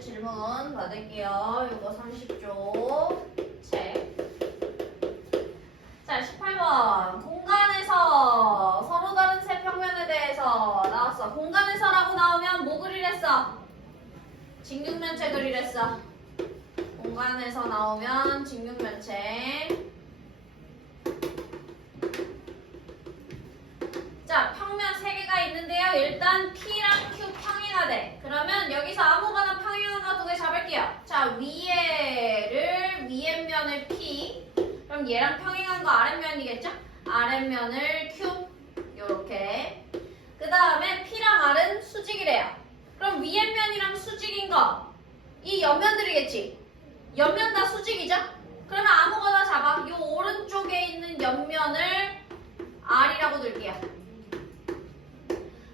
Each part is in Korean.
질문 받을게요. 요거 30쪽 책. 자, 18번. 공간에서 서로 다른 세 평면에 대해서 나왔어. 공간에서라고 나오면 뭐 그리랬어? 직육면체 그리랬어. 공간에서 나오면 직육면체. 자, 평면 3개가 있는데요. 일단 P랑 Q 평행하대. 그러면 여기서 아무거나 평행한 거 2개 잡을게요. 자, 위에 면을 P. 그럼 얘랑 평행한 거 아랫면이겠죠? 아랫면을 Q. 요렇게. 그 다음에 P랑 R은 수직이래요. 그럼 위에 면이랑 수직인 거. 이 옆면들이겠지? 옆면 다 수직이죠? 그러면 아무거나 잡아. 요 오른쪽에 있는 옆면을 R이라고 둘게요.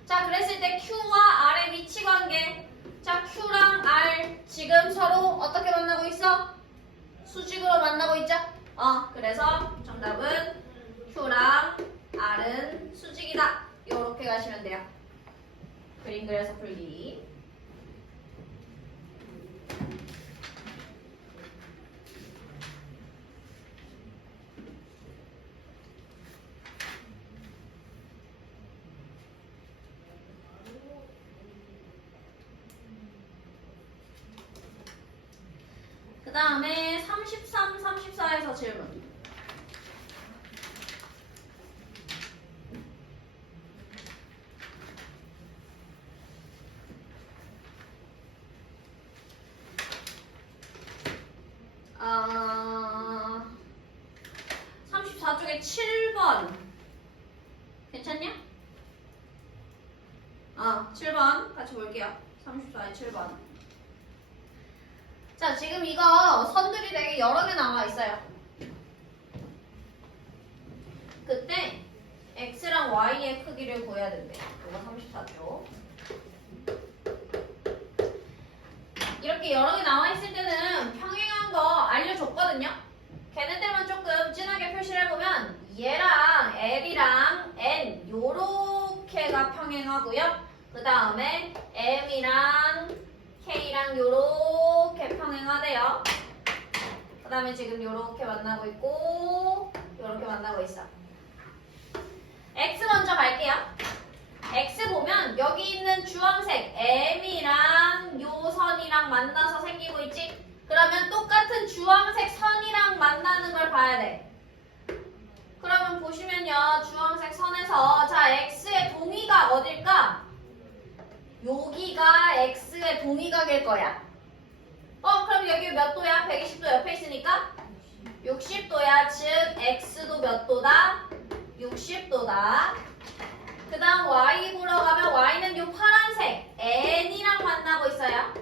자, 그랬을 때 Q와 R의 위치 관계. 자, Q랑 R 지금 서로 어떻게 만나고 있어? 수직으로 만나고 있죠? 그래서 정답은 Q랑 R은 수직이다. 요렇게 가시면 돼요. 그림 그려서 풀기. 그 다음에 33, 34에서 질문. 아, 34쪽에 7번. 괜찮냐? 7번 같이 볼게요. 34에 7번. 자, 지금 이거 선들이 되게 여러 개 나와 있어요. 그때 x랑 y의 크기를 구해야 된대. 이거 34쪽. 이렇게 여러 개 나와 있을 때는 평행한 거 알려줬거든요. 걔네들만 조금 진하게 표시를 해보면 얘랑 L이랑 N 요렇게가 평행하고요. 그 다음에 M이랑 K랑 요렇게 평행하대요. 그 다음에 지금 요렇게 만나고 있고 요렇게 만나고 있어. X 먼저 갈게요. X 보면 여기 있는 주황색 M이랑 요 선이랑 만나서 생기고 있지? 그러면 똑같은 주황색 선이랑 만나는 걸 봐야 돼. 그러면 보시면요. 주황색 선에서 자, X의 동위가 어딜까? 여기가 X의 동위각일 거야. 그럼 여기 몇 도야? 120도 옆에 있으니까 60도야. 즉 X도 몇 도다? 60도다. 그 다음 Y 보러 가면 Y는 요 파란색 N이랑 만나고 있어요.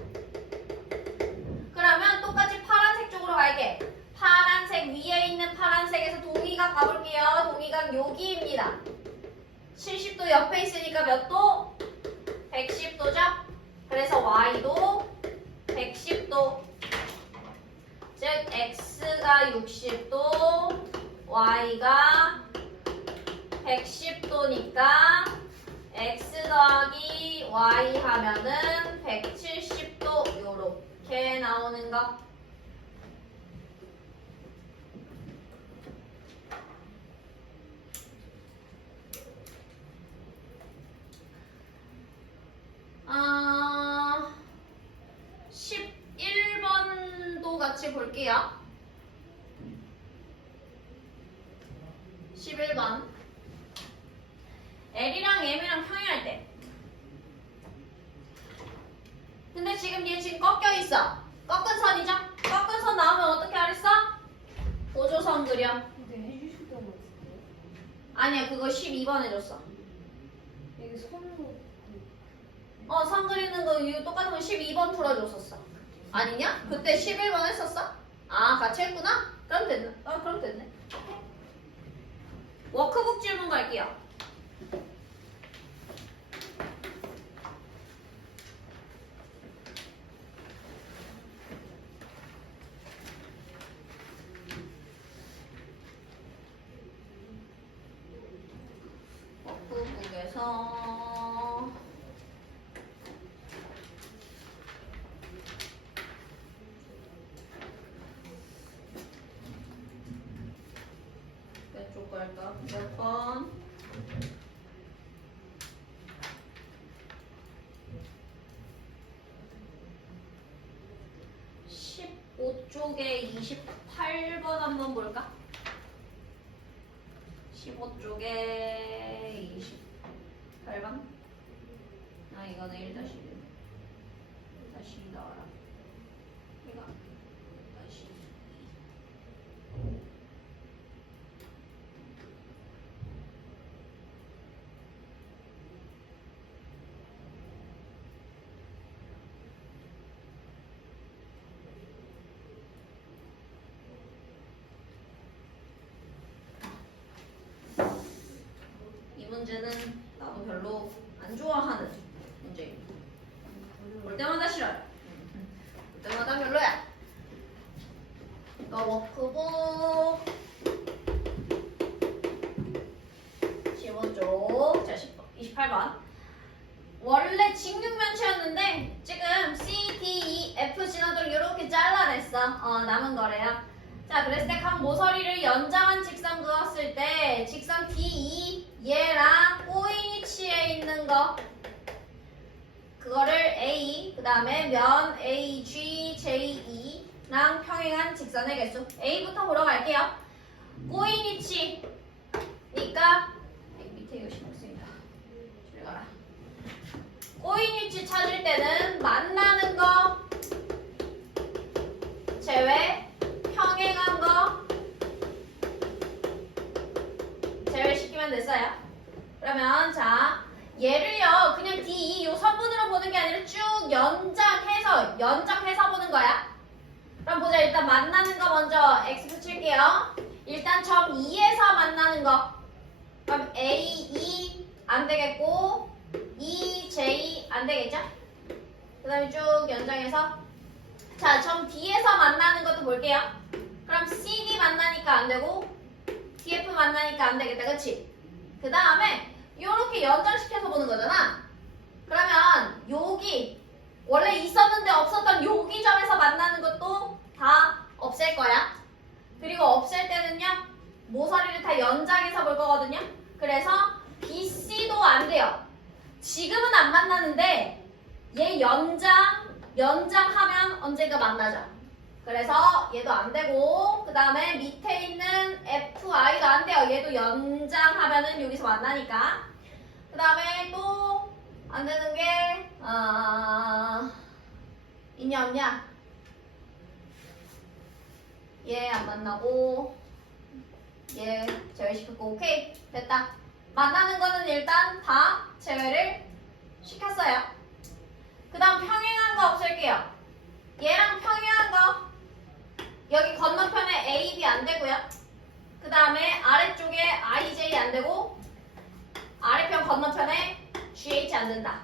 그러면 똑같이 파란색 쪽으로 갈게. 파란색 위에 있는 파란색에서 동위각 가볼게요. 동위각 여기입니다. 70도 옆에 있으니까 몇 도? 110도죠? 그래서 Y도 110도. 즉 X가 60도, Y가 110도니까 X 더하기 Y 하면은 170도 요렇게 나오는 거. 아, 11번도 같이 볼게요. 11번. L이랑 M이랑 평행할 때. 근데 지금 얘 지금 꺾여 있어. 꺾은 선이죠? 꺾은 선 나오면 어떻게 하랬어? 보조선 그려. 근데 해주시던 거 있어요? 아니야, 그거 12번 해줬어. 여기 손으로 선 그리는 거 이거 똑같은 거 12번 풀어줬었어. 아니냐? 그때 11번 했었어? 같이 했구나? 그럼 됐네. 그럼 됐네. 워크북 질문 갈게요. 워크북에서 몇 번? 15쪽에 28번 한번 볼까? 15쪽에 28번? 아 이거는 1-1 다시 나와라. 이거 다시 2. 이 문제는 나도 별로 안 좋아하는 문제입니다. 볼 때마다 싫어요. 볼 때마다 별로야. 이거 워크북 15쪽 자 28번 원래 직육면체였는데 지금 C, D, E, F 진화도를 이렇게 잘라냈어. 남은 거래요. 자 그랬을 때 각 모서리를 연장한 직선 그었을 때 직선 DE 얘랑 꼬인 위치에 있는 거 그거를 A 그 다음에 면 AG, JE랑 평행한 직선의 개수 A부터 보러 갈게요. 꼬인 위치니까 밑에 이거 신경 쓰인다. 저리 가라. 꼬인 위치 찾을 때는 만나는 거 제외 평행한 거 제외시키면 됐어요. 그러면 자 얘를요 그냥 D 요 선분으로 보는 게 아니라 쭉 연장해서 보는 거야. 그럼 보자. 일단 만나는 거 먼저 X 붙일게요. 일단 점 2에서 만나는 거 그럼 A, E 안 되겠고 E, J 안 되겠죠? 그 다음에 쭉 연장해서 자 점 D에서 만나는 것도 볼게요. 그럼 CD 만나니까 안 되고 DF 만나니까 안 되겠다. 그치? 그 다음에 요렇게 연장시켜서 보는 거잖아. 그러면 여기 원래 있었는데 없었던 여기 점에서 만나는 것도 다 없앨 거야. 그리고 없앨 때는요 모서리를 다 연장해서 볼 거거든요. 그래서 BC도 안 돼요. 지금은 안 만나는데 얘 연장하면 언젠가 만나죠. 그래서 얘도 안 되고 그 다음에 밑에 있는 FI도 안 돼요. 얘도 연장하면은 여기서 만나니까. 그 다음에 또 안 되는 게 있냐 없냐? 얘 안 만나고 얘 제외시켰고 오케이 됐다. 만나는 거는 일단 다 제외를 시켰어요. 그 다음 평행한 거 없앨게요. 얘랑 평행한 거 여기 건너편에 A, B 안 되고요. 그 다음에 아래쪽에 I, J 안 되고 아래편 건너편에 GH 안 된다.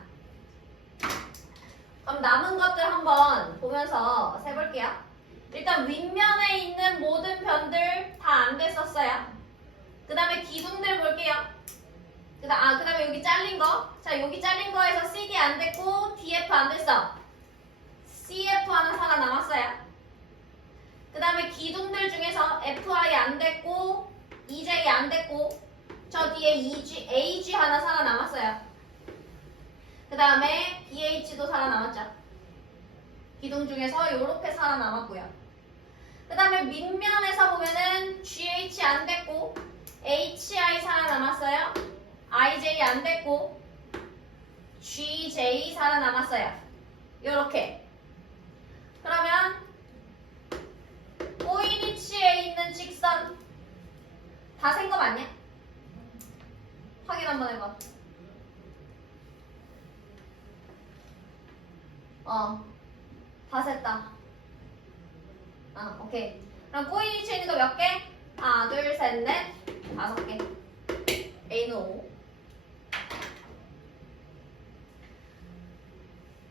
그럼 남은 것들 한번 보면서 세볼게요. 일단 윗면에 있는 모든 변들 다 안 됐었어요. 그 다음에 기둥들 볼게요. 그 다음에 여기 잘린 거. 자, 여기 잘린 거에서 CD 안 됐고 DF 안 됐어. CF 하나 살아남았어요. 그 다음에 기둥들 중에서 FI 안 됐고 EJ 안 됐고 저 뒤에 AG 하나 살아남았어요. 그 다음에 BH도 살아남았죠. 기둥 중에서 이렇게 살아남았고요. 그 다음에 밑면에서 보면은 GH 안 됐고 HI 살아남았어요. IJ 안 됐고 GJ 살아남았어요. 요렇게. 그러면 꼬인 위치에 있는 직선 다 센 거 맞냐? 확인 한번 해봐. 다 셌다. 오케이. 그럼 꼬인 위치에 있는 거 몇 개? 하나, 둘, 셋, 넷, 5개. A는 5.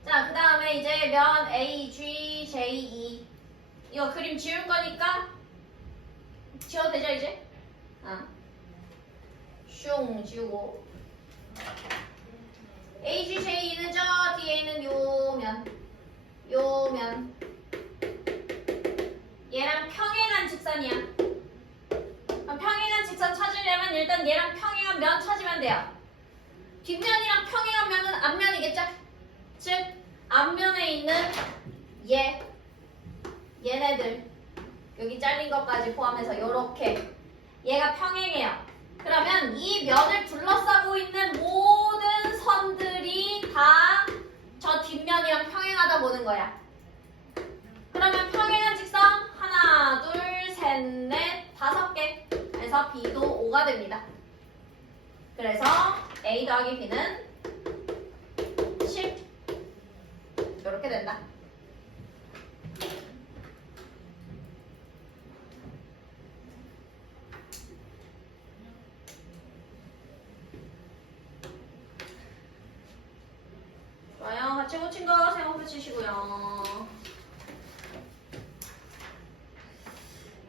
자, 그 다음에 이제 면 A, G, J, E. 이거 그림 지울 거니까 지워도 되죠, 이제? 슝 지우고. A, G, J, E는 저 뒤에 있는 요 면. 얘랑 평행한 직선이야. 그럼 평행한 직선 찾으려면 일단 얘랑 평행한 면 찾으면 돼요. 뒷면이랑 평행한 면은 앞면이겠죠? 즉 앞면에 있는 얘네들 여기 잘린 것까지 포함해서 이렇게 얘가 평행해요. 그러면 이 면을 둘러싸고 있는 모든 선들이 다 저 뒷면이랑 평행하다 보는 거야. 그러면 평행한 직선 하나, 둘, 셋, 넷, 5개. 그래서 B도 5가 됩니다. 그래서 A 더하기 B는 10 이렇게 된다. 좋아요. 같이 고친 거 세모 붙이시고요.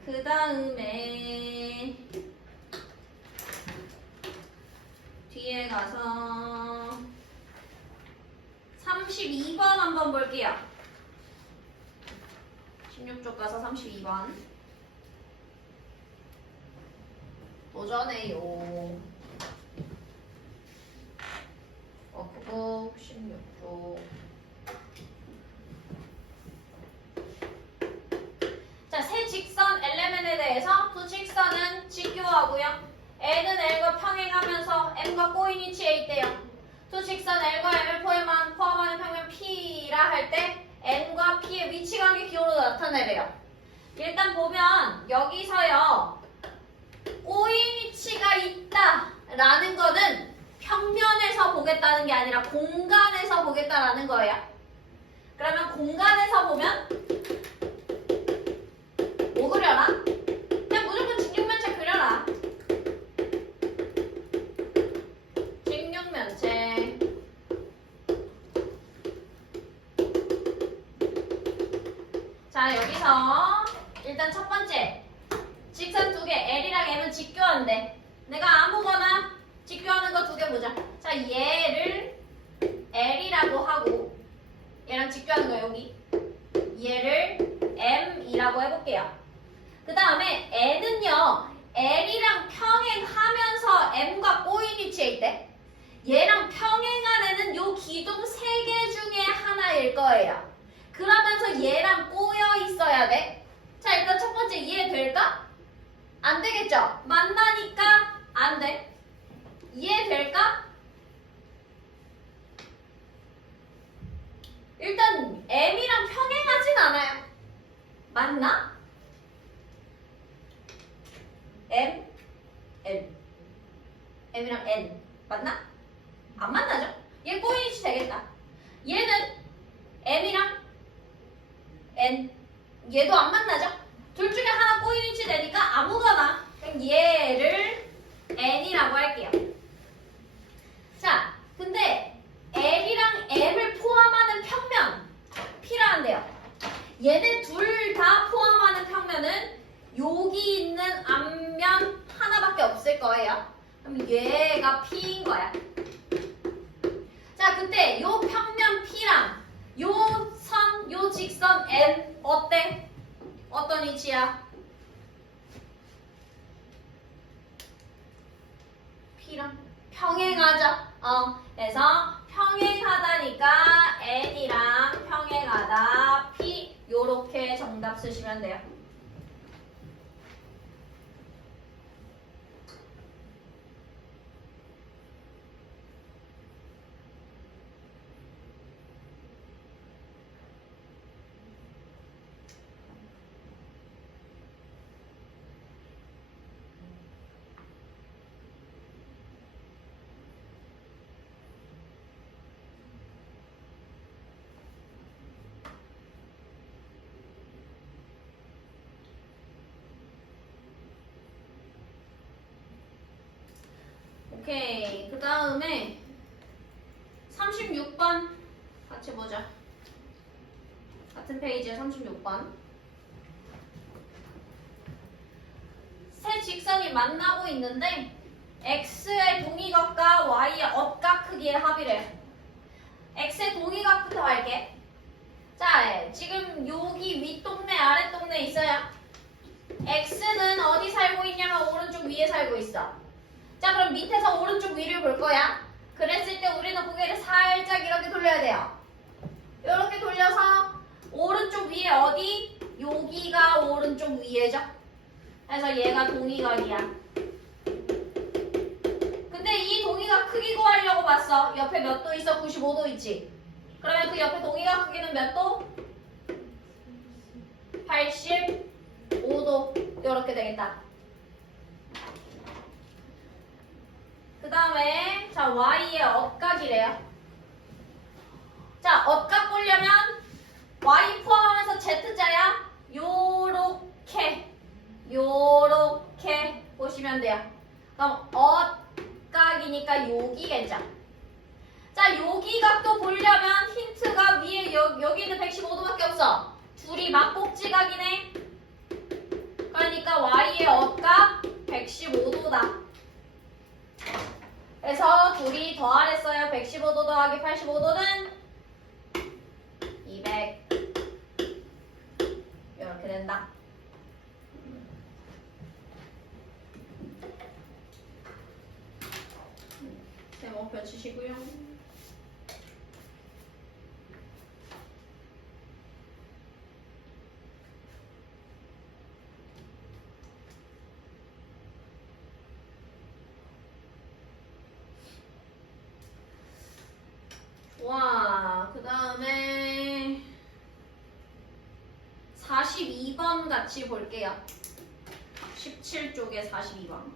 그 다음에 뒤에 가서 32번 한번 볼게요. 16쪽 가서 32번 도전해요. 워크북 16쪽. 자, 세 직선 엘레멘에 대해서 두 직선은 직교하고요. N은 L과 평행하면서 M과 꼬인 위치에 있대요. 두 직선 L과 M을 포함하는 평면 P라 할 때 N과 P의 위치관계 기호로 나타내래요. 일단 보면 여기서요. 꼬인 위치가 있다라는 거는 평면에서 보겠다는 게 아니라 공간에서 보겠다라는 거예요. 그러면 공간에서 보면 뭐 그려라? 그냥 무조건 직육면체 그려라. 직육면체. 자, 여기서 일단 첫 번째 직선 2개 L이랑 M은 직교한데 내가 아무거나 직교하는 거 2개 보자. 자, 얘를 L이라고 하고 얘랑 직교하는 거 여기 얘를 M이라고 해볼게요. 그 다음에 N은요 L이랑 평행하면서 M과 꼬인 위치에 있대. 얘랑 평행한 애는 요 기둥 3개 중에 하나일 거예요. 그러면서 얘랑 꼬여 있어야 돼. 자, 일단 첫 번째 이해될까? 안 되겠죠? 만나니까 안 돼. 이해될까? 일단 M이랑 평행하진 않아요. 맞나? M, L M이랑 N 맞나? 안 만나죠? 얘 꼬인 위치 되겠다. 얘는 M이랑 N 얘도 안 만나죠? 둘 중에 하나 꼬인 위치 되니까 아무거나 그럼 얘를 N이라고 할게요. 자, 근데 L이랑 M을 포함하는 평면 P라는데요. 얘네 둘 다 포함하는 평면은 여기 있는 앞면 하나밖에 없을 거예요. 그럼 얘가 P인 거야. 자, 그때 요 평면 P랑 요 선, 요 직선 N 어때? 어떤 위치야? P랑 평행하죠? 그래서 평행하다니까 N이랑 평행하다 P 요렇게 정답 쓰시면 돼요. 오케이. 그 다음에 36번 같이 보자. 같은 페이지에 36번. 세 직선이 만나고 있는데 x의 동위각과 y의 엇각 크기의 합이래. x의 동위각부터 할게. 자, 지금 여기 윗동네 아랫동네 있어요. x는 어디 살고 있냐면 오른쪽 위에 살고 있어. 자, 그럼 밑에서 오른쪽 위를 볼 거야. 그랬을 때 우리는 고개를 살짝 이렇게 돌려야 돼요. 이렇게 돌려서 오른쪽 위에 어디? 여기가 오른쪽 위에죠. 그래서 얘가 동의각이야. 근데 이 동의각 크기 구하려고 봤어. 옆에 몇 도 있어? 95도 있지. 그러면 그 옆에 동의각 크기는 몇 도? 85도. 이렇게 되겠다. 그 다음에 자 y의 억각이래요. 자, 억각 보려면 y 포함하면서 z자야. 요렇게 보시면 돼요. 그럼 억각이니까 여기겠죠. 자, 여기 각도 보려면 힌트가 위에 여기는 115도밖에 없어. 둘이 막꼭지각이네. 그러니까 y의 억각 115도다. 그래서 둘이 더하랬어요. 115도 더하기 85도는 200. 이렇게 된다. 세모표 치시고요. 와, 그 다음에 42번 같이 볼게요. 17쪽에 42번.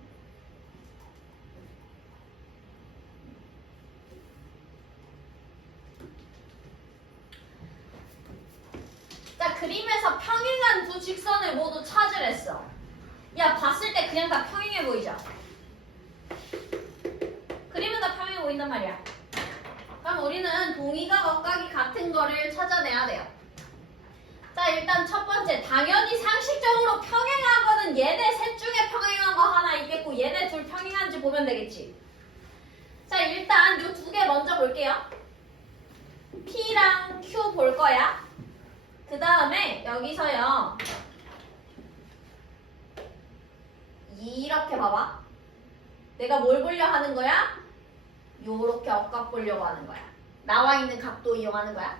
자, 그림에서 평행한 두 직선을 모두 찾으랬어. 야, 봤을 때 그냥 다 평행해 보이죠? 그림은 다 평행해 보인단 말이야. 그럼 우리는 동의각, 억각이 같은 거를 찾아내야 돼요. 자, 일단 첫 번째, 당연히 상식적으로 평행한 거는 얘네 셋 중에 평행한 거 하나 있겠고 얘네 둘 평행한지 보면 되겠지. 자, 일단 요 두 개 먼저 볼게요. P랑 Q 볼 거야. 그 다음에 여기서요 이렇게 봐봐. 내가 뭘 보려 하는 거야? 요렇게 억각 보려고 하는 거야. 나와 있는 각도 이용하는 거야.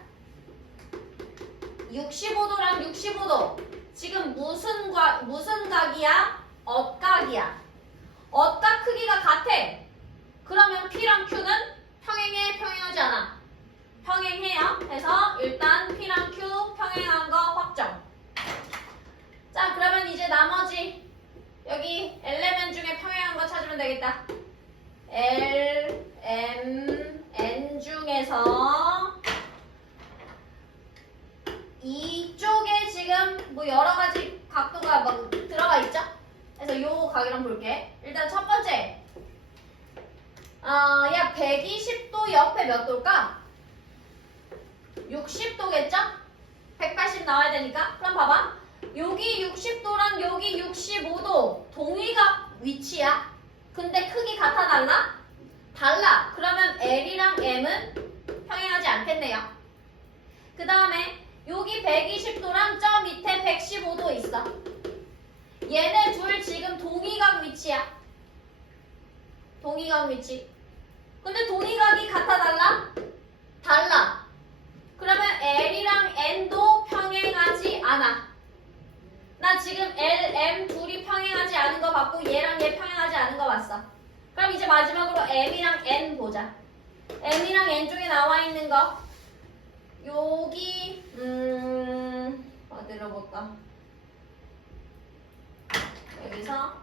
65도랑 65도. 지금 무슨 각이야? 억각이야. 억각 크기가 같아. 그러면 P랑 Q는 평행해, 평행하지 않아? 평행해요. 그래서 일단 P랑 Q 평행한 거 확정. 자, 그러면 이제 나머지 여기 엘레멘 중에 평행한 거 찾으면 되겠다. L, M, N 중에서 이쪽에 지금 뭐 여러 가지 각도가 막 들어가 있죠? 그래서 요 각이랑 볼게. 일단 첫 번째. 야, 120도 옆에 몇 도일까? 60도겠죠? 180 나와야 되니까. 그럼 봐봐. 여기 60도랑 여기 65도 동의각 위치야. 근데 크기 같아 달라? 달라. 그러면 L이랑 M은 평행하지 않겠네요. 그 다음에 여기 120도랑 저 밑에 115도 있어. 얘네 둘 지금 동의각 위치야. 동의각 위치. 근데 동의각이 같아 달라? 달라. 그러면 L이랑 N도 평행하지 않아. 나 지금 L, M 둘이 평행하지 않은 거 봤고 얘랑 얘 평행하지 않은 거 봤어. 그럼 이제 마지막으로 M이랑 N 보자. M이랑 N 쪽에 나와 있는 거. 여기 어디로 볼까? 여기서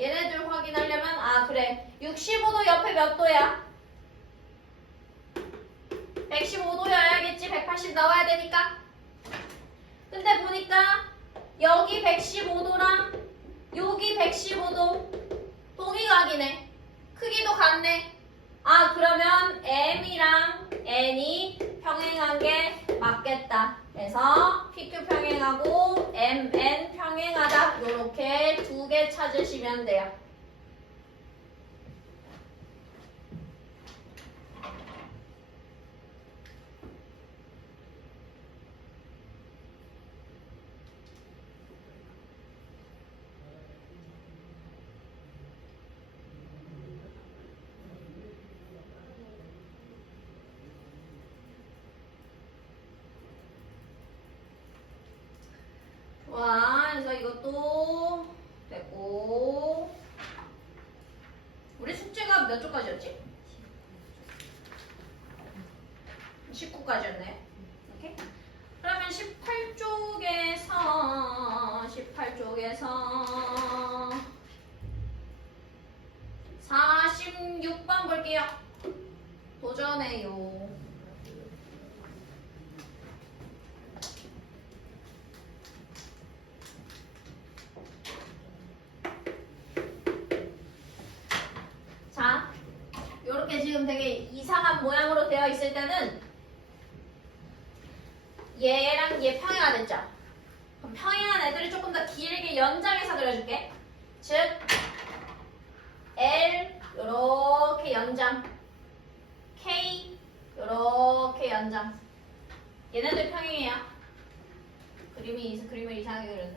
얘네들 확인하려면 그래. 65도 옆에 몇 도야? 115도여야겠지. 180 나와야 되니까. 근데 보니까 여기 115도랑 여기 115도 동의각이네. 크기도 같네. 그러면 M이랑 N이 평행한 게 맞겠다. 그래서 PQ 평행하고 MN 평행하다. 이렇게 두 개 찾으시면 돼요. 좋아. 그래서 이것도 됐고. 우리 숙제가 몇 쪽까지였지? 19까지였네. 오케이. 그러면 18쪽에서 46번 볼게요. 도전해요. 자, 요렇게 지금 되게 이상한 모양으로 되어 있을 때는 얘랑 얘 평행화 됐죠? 그럼 평행한 애들을 조금 더 길게 연장해서 그려줄게. 즉 L 요렇게 연장, K 요렇게 연장. 얘네들 평행해요. 그림을 이상하게 그려도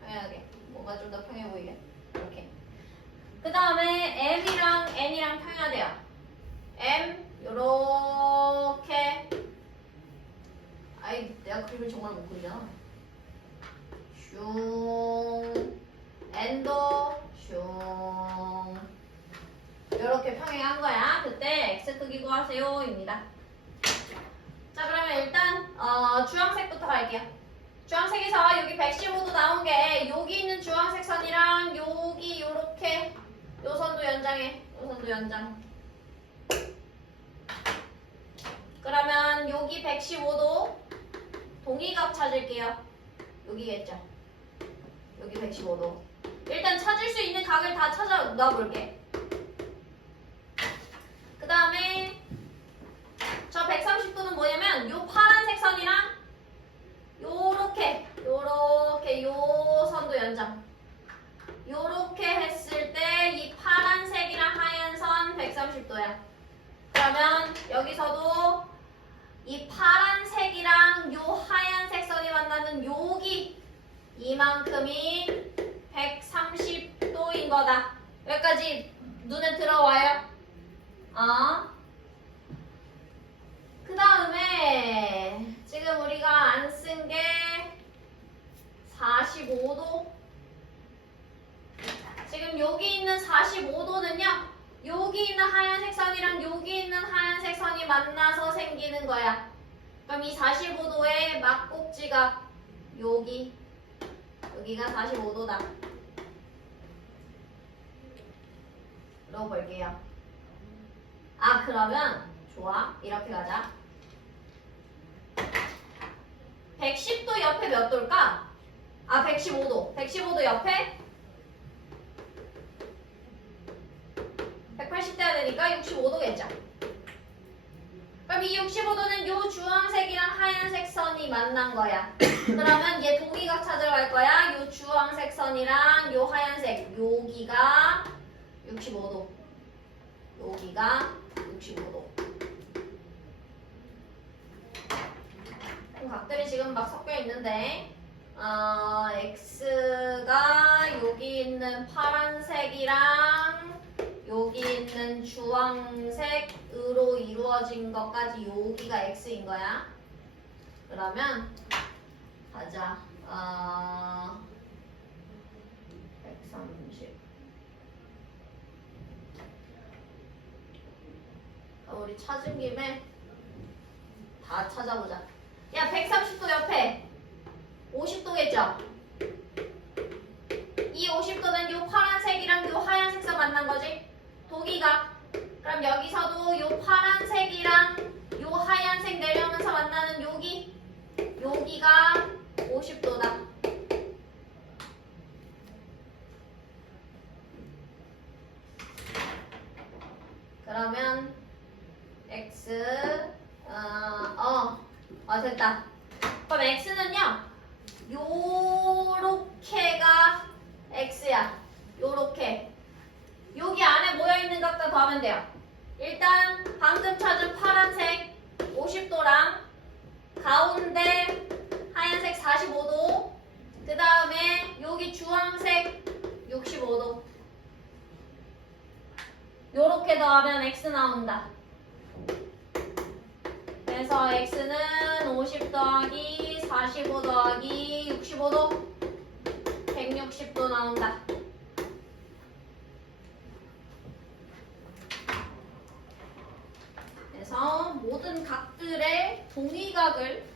평행하게. 뭔가 좀 더 평행해 보이게. 이렇게. 그 다음에 M이랑 N이랑 평행화돼요. M 요렇게. 아이 내가 그림을 정말 못 그리잖아. 슝 N도 슝 요렇게 평행한 거야. 그때 X 크기 구하세요입니다. 자 그러면 일단 주황색부터 갈게요. 주황색에서 여기 115도 나온 게 여기 있는 주황색 선이랑 여기 요렇게 요 선도 연장해. 요 선도 연장. 그러면 여기 115도 동의각 찾을게요. 여기겠죠. 여기 115도. 일단 찾을 수 있는 각을 다 찾아 놔볼게. 그 다음에 저 130도는 뭐냐면 요 파란색 선이랑 요렇게 요 선도 연장. 요렇게 했을 때 이 파란색이랑 하얀 선 130도야. 그러면 여기서도 이 파란색이랑 요 하얀색 선이 만나는 여기 이만큼이 130도인 거다. 여기까지 눈에 들어와요? 그 다음에 지금 우리가 안 쓴 게 45도. 지금 여기 있는 45도는요. 여기 있는 하얀색 선이랑 여기 있는 하얀색 선이 만나서 생기는 거야. 그럼 이 45도의 막꼭지가 여기가 45도다. 넣어볼게요. 그러면 좋아. 이렇게 가자. 110도 옆에 몇 도일까? 115도. 115도 옆에 180도야 되니까 65도겠죠. 그럼 이 65도는 요 주황색이랑 하얀색 선이 만난 거야. 그러면 얘 동의각 찾으러 갈 거야. 요 주황색 선이랑 요 하얀색 여기가 65도. 여기가 65도. 각들이 지금 막 섞여 있는데 X가 여기 있는 파란색이랑 여기 있는 주황색으로 이루어진 것까지 여기가 X인 거야. 그러면 가자. 130. 우리 찾은 김에 다 찾아보자. 야, 130도 옆에 50도겠죠? 이 50도는 요 파란색이랑 요 하얀색서 만난 거지? 도기각. 그럼 여기서도 요 파란색이랑 요 하얀색 내려오면서 만나는 여기가 50도다. 그러면 X 됐다. 그럼 X는요 요렇게가 X야. 요렇게 여기 안에 모여있는 각도 더하면 돼요. 일단 방금 찾은 파란색 50도랑 가운데 하얀색 45도, 그 다음에 여기 주황색 65도. 요렇게 더하면 X 나온다. 그래서 X는 50 더하기 45 더하기 65도. 360도 나온다. 그래서 모든 각들의 동위각을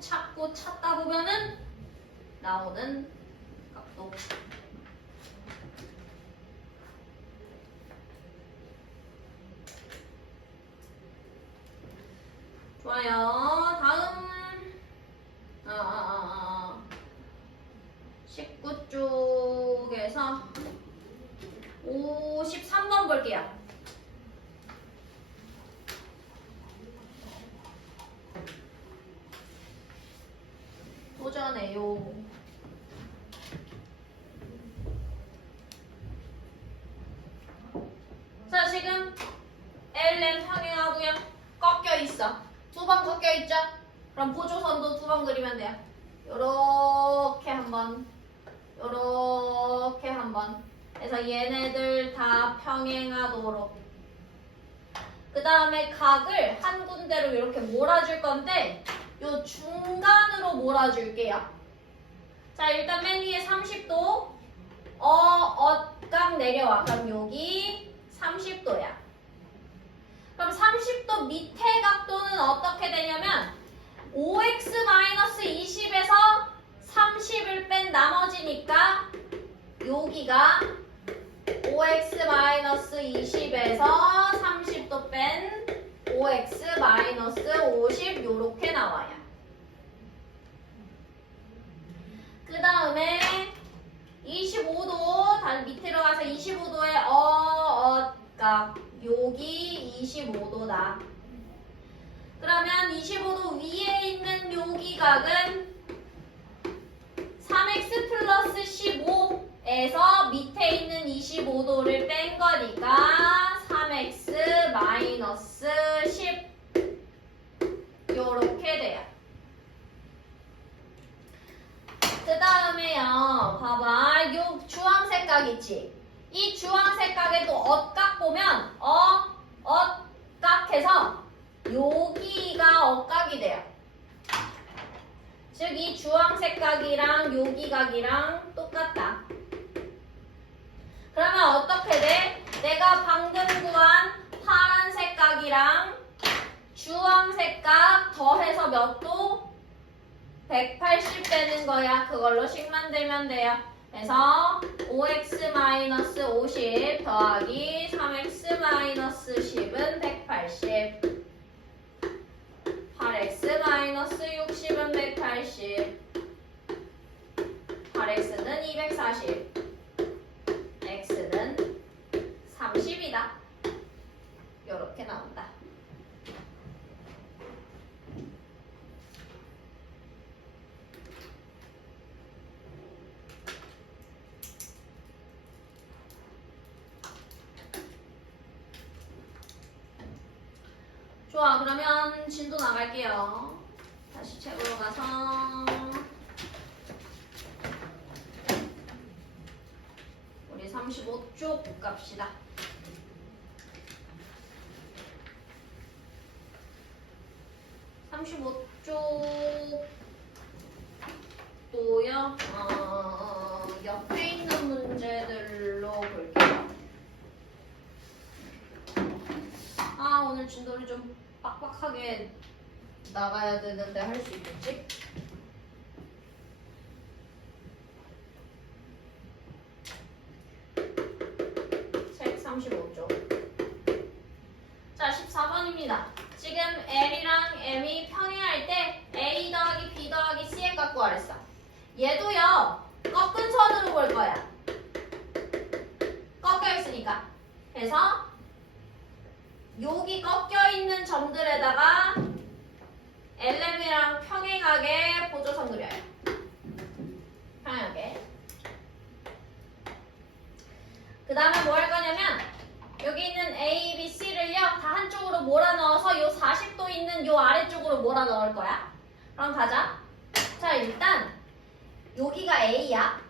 찾고 찾다 보면은 나오는 각도. 좋아요. 다음 19 쪽에서 53번 볼게요. 도전해요. 자, 지금 LM 평행하고요. 꺾여 있어. 두 번 꺾여 있죠? 그럼 보조선도 두 번 그리면 돼요. 요렇게 한 번, 요렇게 한 번. 그래서 얘네들 다 평행하도록. 그 다음에 각을 한 군데로 이렇게 몰아줄 건데 요 중간으로 몰아줄게요. 자, 일단 맨 위에 30도 각 내려와. 그럼 여기 30도야. 그럼 30도 밑에 각도는 어떻게 되냐면 5x-20에서 30을 뺀 나머지니까 여기가 5x-20에서 30도 뺀 5x-50 요렇게 나와요. 그 다음에 25도 다시 밑으로 가서 25도의 각 여기 25도다. 그러면 25도 위에 있는 여기 각은 3x 플러스 15에서 밑에 있는 25도를 뺀 거니까 3x 마이너스 10 요렇게 돼요. 그 다음에요. 봐봐. 요 주황색 각 있지? 이 주황색 각에도 엇각 보면 엇각해서 여기가 엇각이 돼요. 즉 이 주황색 각이랑 여기 각이랑 똑같다. 그러면 어떻게 돼? 내가 방금 구한 파란색 각이랑 주황색 각 더해서 몇 도? 180 되는 거야. 그걸로 식 만들면 돼요. 그래서 5x-50 더하기 3x-10은 180. 8x-60은 180. 8x는 240. x는 30이다. 요렇게 나온다. 좋아, 그러면 진도 나갈게요. 다시 책으로 가서 우리 35쪽 갑시다. 35쪽도요. 옆에 있는 문제들로 볼게요. 오늘 진도를 좀 빡빡하게 나가야 되는데 할 수 있겠지? 책 35쪽. 자, 14번입니다. 지금 L이랑 M이 평행할 때 A 더하기 B 더하기 C의 값 구하랬어. 얘도요, 꺾은 선으로 볼 거야. 꺾여 있으니까. 그래서 여기 꺾여 있는 점들에다가 LM이랑 평행하게 보조선 그려요. 평행하게. 그 다음에 뭐 할 거냐면 여기 있는 A, B, C를요 다 한쪽으로 몰아넣어서 요 40도 있는 요 아래쪽으로 몰아넣을 거야. 그럼 가자. 자, 일단 여기가 A야.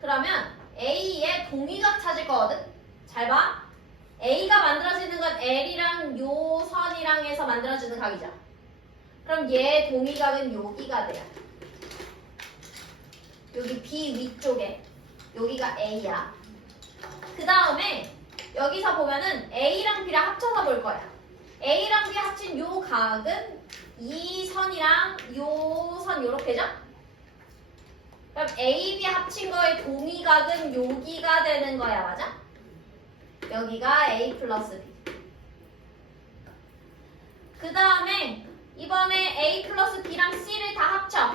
그러면 A의 동위각 찾을 거거든. 잘 봐. A가 만들어지는 건 L이랑 요 선이랑 해서 만들어지는 각이죠. 그럼 얘 동위각은 여기가 돼요. 여기 B 위쪽에 여기가 A야. 그 다음에 여기서 보면은 A랑 B랑 합쳐서 볼 거야. A랑 B 합친 요 각은 이 선이랑 요 선 요렇게죠? 그럼 A, B 합친 거의 동의각은 여기가 되는 거야, 맞아? 여기가 A 플러스 B. 그 다음에 이번에 A 플러스 B랑 C를 다 합쳐.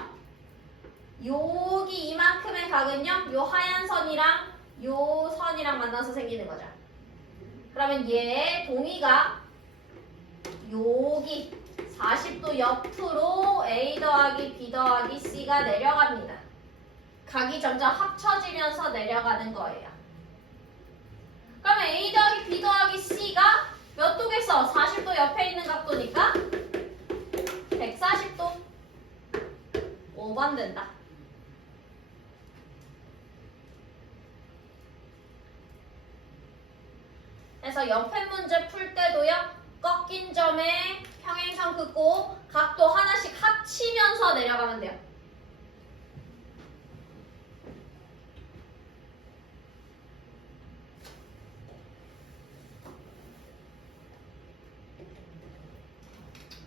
여기 이만큼의 각은요, 요 하얀 선이랑 요 선이랑 만나서 생기는 거죠. 그러면 얘 동의각 여기 40도 옆으로 A 더하기 B 더하기 C가 내려갑니다. 각이 점점 합쳐지면서 내려가는 거예요. 그러면 A 더하기 B 더하기 C가 몇 도겠어? 40도 옆에 있는 각도니까 140도. 5번 된다. 그래서 옆에 문제 풀 때도요, 꺾인 점에 평행선 긋고 각도 하나씩 합치면서 내려가면 돼요.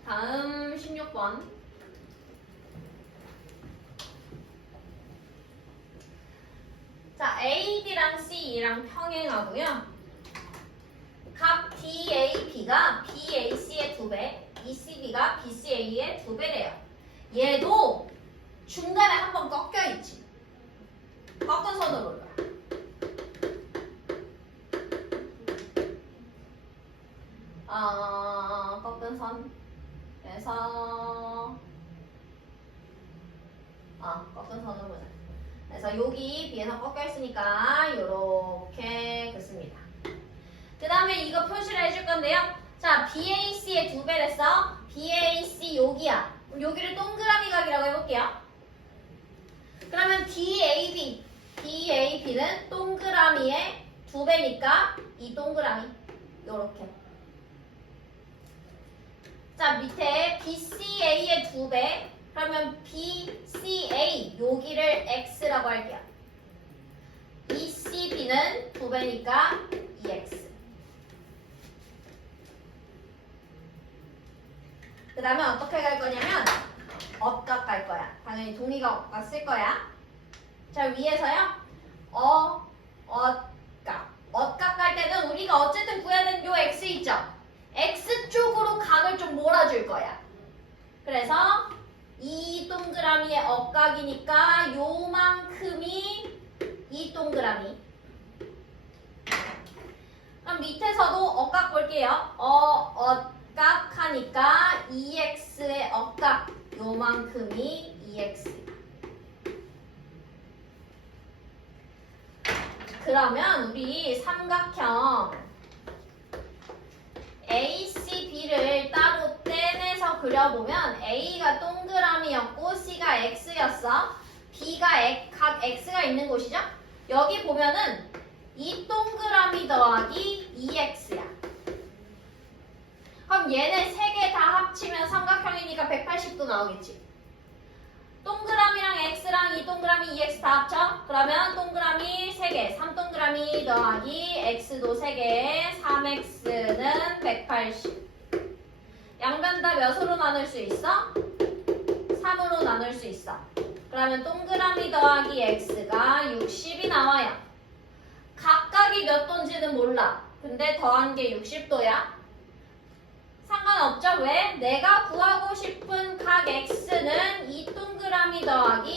다음 16번. 자, AD랑 CE랑 평행하고요. 각 DAB가 BAC의 2배, BCB가 BCA의 2배래요. 얘도 중간에 한번 꺾여있지. 꺾은 선으로 올 거야. 꺾은 선에서 꺾은 선으로 보자. 그래서 여기 B에서 꺾여있으니까 요렇게 긋습니다. 그 다음에 이거 표시를 해줄 건데요. 자, BAC의 2배랬어. BAC 여기야. 여기를 동그라미 각이라고 해볼게요. 그러면 DAB는 동그라미의 2배니까 이 동그라미 요렇게. 자, 밑에 BCA의 2배. 그러면 BCA 여기를 X라고 할게요. BCB는 2배니까 2X. 그 다음에 어떻게 갈 거냐면 억각 갈 거야. 당연히 동의가 억각 쓸 거야. 자, 위에서요. 억각. 억각 갈 때는 우리가 어쨌든 구해야 되는 요 X 있죠? X 쪽으로 각을 좀 몰아줄 거야. 그래서 이 동그라미의 억각이니까 요만큼이 이 동그라미. 그럼 밑에서도 억각 볼게요. 억각 하니까 2x의 억각 요만큼이 2x. 그러면 우리 삼각형 ACB를 따로 떼내서 그려보면 A가 동그라미였고 C가 X였어. B가 각 X가 있는 곳이죠? 여기 보면은 이 동그라미 더하기 2X야. 그럼 얘네 세 개 다 합치면 삼각형이니까 180도 나오겠지. 동그라미랑 X랑 이 동그라미 2X 다 합쳐? 그러면 동그라미 3개, 3동그라미 더하기 X도 3개, 3X는 180. 양변 다 몇으로 나눌 수 있어? 3으로 나눌 수 있어. 그러면 동그라미 더하기 X가 60이 나와요. 각각이 몇 도인지는 몰라. 근데 더한 게 60도야. 상관없죠? 왜? 내가 구하고 싶은 각 X는 이 동그라미 더하기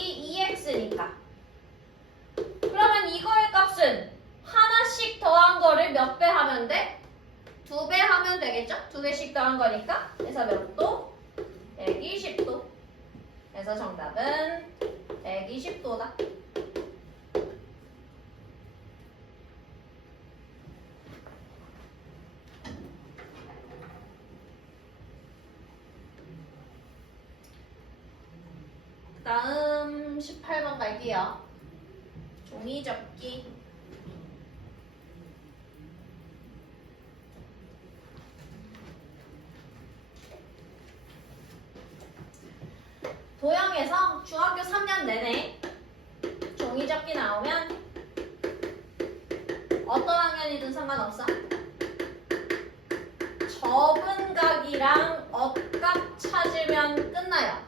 2X니까. 그러면 이거의 값은 하나씩 더한 거를 몇 배 하면 돼? 2배 하면 되겠죠? 2배씩 더한 거니까. 그래서 몇 도? 120도. 그래서 정답은 120도다. 다음 18번 갈게요. 종이 접기. 도형에서 중학교 3년 내내 정의접기 나오면 어떤 항연이든 상관없어. 접은 각이랑 억각 찾으면 끝나요.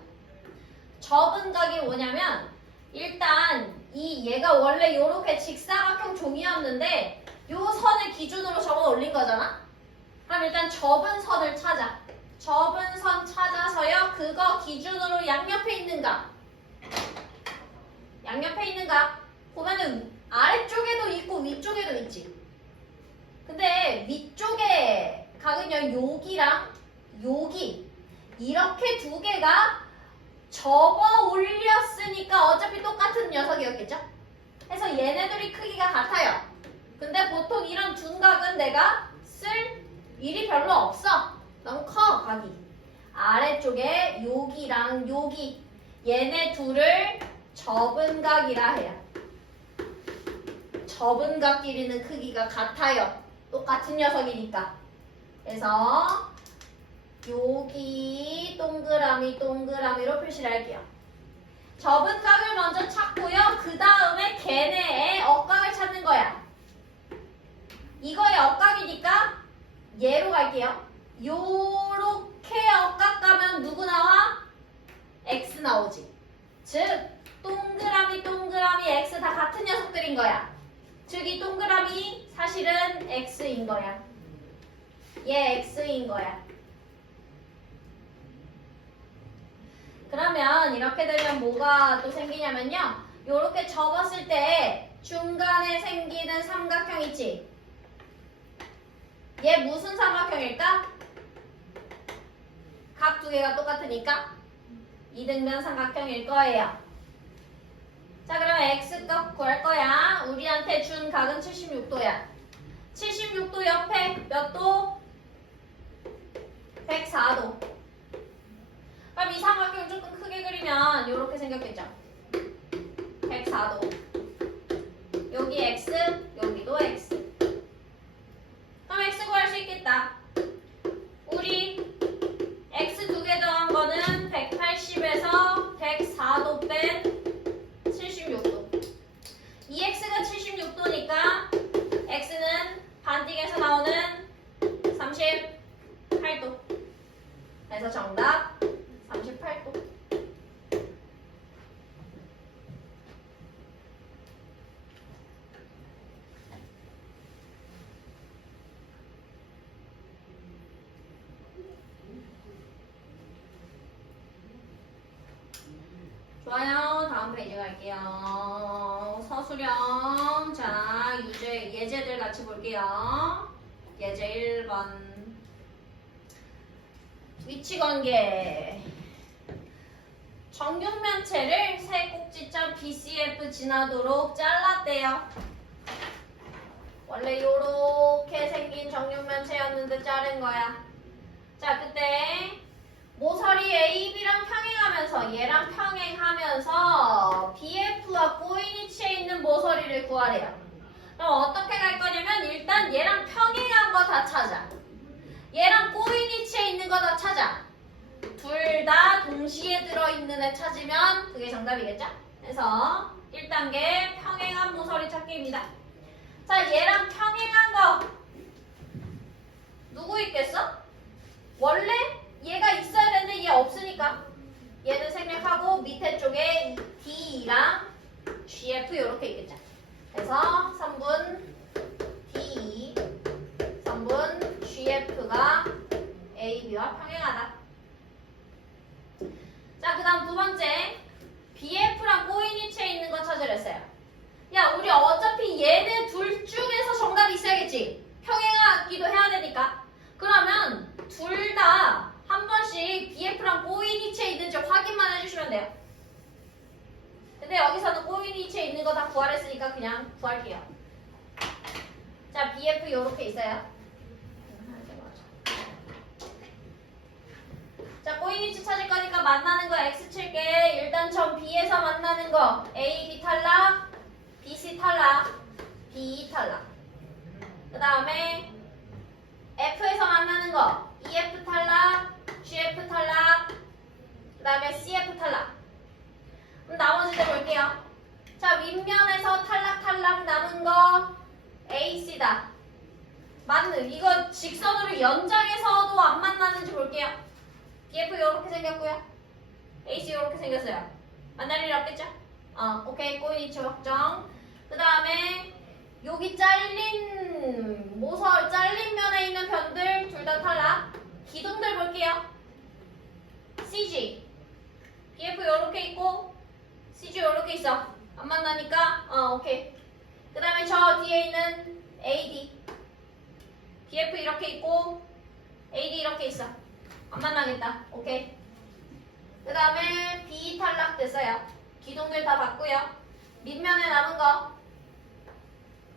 접은 각이 뭐냐면 일단 얘가 원래 이렇게 직사각형 종이였는데 요 선을 기준으로 접어 올린 거잖아. 그럼 일단 접은 선을 찾아. 접은 선 찾아서요. 그거 기준으로 양옆에 있는 각. 양옆에 있는 각 보면은 아래쪽에도 있고 위쪽에도 있지. 근데 위쪽에 각은요. 여기랑 여기 이렇게 두 개가 접어 올렸으니까 어차피 똑같은 녀석이었겠죠? 그래서 얘네들이 크기가 같아요. 근데 보통 이런 둔각은 내가 쓸 일이 별로 없어. 너무 커, 각이. 아래쪽에 여기랑 여기 얘네 둘을 접은 각이라 해요. 접은 각끼리는 크기가 같아요. 똑같은 녀석이니까. 그래서 여기 동그라미 동그라미로 표시를 할게요. 접은 각을 먼저 찾고요. 그 다음에 걔네의 억각을 찾는 거야. 이거의 억각이니까 얘로 갈게요. 요렇게 억각 가면 누구 나와? X 나오지. 즉 동그라미 동그라미 X 다 같은 녀석들인 거야. 즉 이 동그라미 사실은 X인 거야. 얘 X인 거야. 그러면 이렇게 되면 뭐가 또 생기냐면요. 요렇게 접었을 때 중간에 생기는 삼각형 있지? 얘 무슨 삼각형일까? 각 두 개가 똑같으니까 이등변 삼각형일 거예요. 자, 그러면 X값 구할 거야. 우리한테 준 각은 76도야. 76도 옆에 몇 도? 104도. 그럼 이 삼각형 조금 크게 그리면 이렇게 생겼겠죠? 104도. 여기 X, 여기도 X. 그럼 X 구할 수 있겠다. 우리 X 두 개 더한 거는 180에서 104도 뺀 76도. 이 X가 76도니까 X는 반띵에서 나오는 38도. 그래서 정답 38도. 좋아요. 다음 페이지 갈게요. 서술형. 자, 예제들 같이 볼게요. 예제 1번. 위치관계. 정육면체를 세 꼭지점 BCF 지나도록 잘랐대요. 원래 요렇게 생긴 정육면체였는데 자른 거야. 자, 그때 모서리 AB랑 평행하면서 얘랑 평행하면서 BF와 꼬인 위치에 있는 모서리를 구하래요. 그럼 어떻게 갈 거냐면 일단 얘랑 평행한 거 다 찾아. 얘랑 꼬인 위치에 있는 거 다 찾아. 둘 다 동시에 들어있는 애 찾으면 그게 정답이겠죠? 그래서 1단계 평행한 모서리 찾기입니다. 자, 얘랑 평행한 거 누구 있겠어? 원래 얘가 있어야 되는데 얘 없으니까 얘는 생략하고 밑에 쪽에 D랑 GF 이렇게 있겠죠. 그래서 3분 D, 3분 GF가 AB와 평행하다. 자, 그 다음 두 번째 BF랑 꼬인 위치에 있는 거 찾으랬어요. 야, 우리 어차피 얘네 둘 중에서 정답이 있어야겠지. 평행하기도 해야 되니까. 그러면 둘 다 한 번씩 BF랑 꼬인 위치에 있는지 확인만 해주시면 돼요. 근데 여기서는 꼬인 위치에 있는 거 다 구하랬으니까 그냥 구할게요. 자, BF 요렇게 있어요. 자, 꼬인 위치 찾을 거니까 만나는 거 X 칠게. 일단 점 B에서 만나는 거 A, B 탈락, B, C 탈락, B 탈락. 그 다음에 F에서 만나는 거 EF 탈락, GF 탈락, 그 다음에 CF 탈락. 그럼 나머지들 볼게요. 자, 윗면에 직선으로 연장해서도 안 만나는지 볼게요. BF 이렇게 생겼고요. AC 이렇게 생겼어요. 만날 일 없겠죠? 오케이. 꼬이니치 확정. 그 다음에 여기 잘린 모서 잘린 면에 있는 변들 둘 다 탈락. 기둥들 볼게요. CG BF 요렇게 있고 CG 요렇게 있어. 안 만나니까 오케이. 그 다음에 저 뒤에 있는 AD BF 이렇게 있고 AD 이렇게 있어. 안 만나겠다. 오케이. 그 다음에 B 탈락됐어요. 기둥들 다 봤고요. 밑면에 남은 거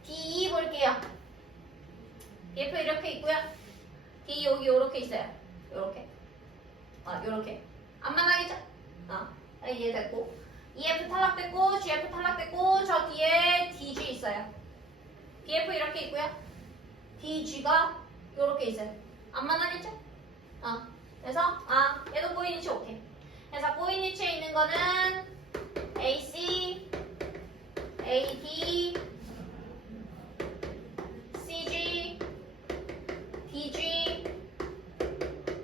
D 볼게요. BF 이렇게 있고요. D 여기 요렇게 있어요. 요렇게. 요렇게. 안 만나겠죠? 이해됐고. EF 탈락됐고, GF 탈락됐고, 저 뒤에 DG 있어요. BF 이렇게 있고요. DG가 요렇게 있어요. 안 만나겠죠? 그래서, 얘도 꼬이니치 오케이. 그래서 꼬이니치에 있는 거는 AC, AD, CG, DG,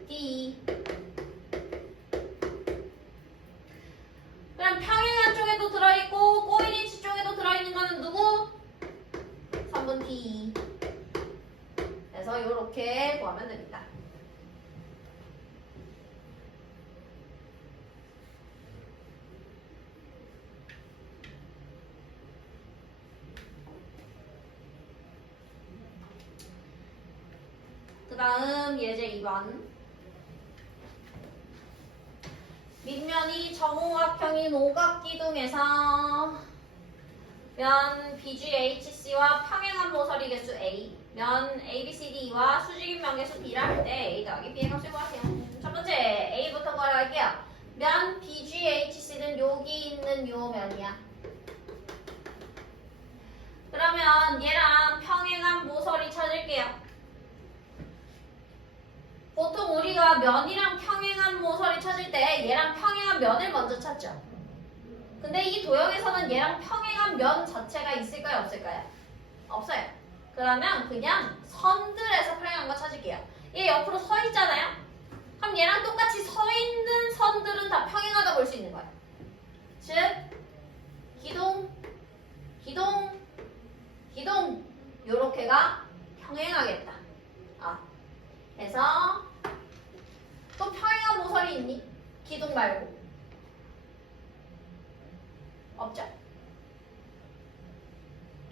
DE. 그럼 평행한 쪽에도 들어있고 꼬이니치 쪽에도 들어있는 거는 누구? 3번 D. 그래서 이렇게 구하면 됩니다. 그 다음 예제 2번. 밑면이 정오각형인 오각기둥에서 면 BGHC와 평행한 모서리 개수 A, 면 ABCD와 수직인 면개수 B라 할 때 A 더하기 B의 값을 구하세요. 첫 번째 A부터 구하할게요. 면 BGHC는 여기 있는 요 면이야. 그러면 얘랑 평행한 모서리 찾을게요. 보통 우리가 면이랑 평행한 모서리 찾을 때 얘랑 평행한 면을 먼저 찾죠. 근데 이 도형에서는 얘랑 평행한 면 자체가 있을까요? 없을까요? 없어요. 그러면 그냥 선들에서 평행한 거 찾을게요. 얘 옆으로 서 있잖아요? 그럼 얘랑 똑같이 서 있는 선들은 다 평행하다 볼 수 있는 거예요. 즉, 기둥, 기둥, 기둥 요렇게가 평행하겠다. 그래서 또 평행한 모서리 있니? 기둥 말고. 없죠?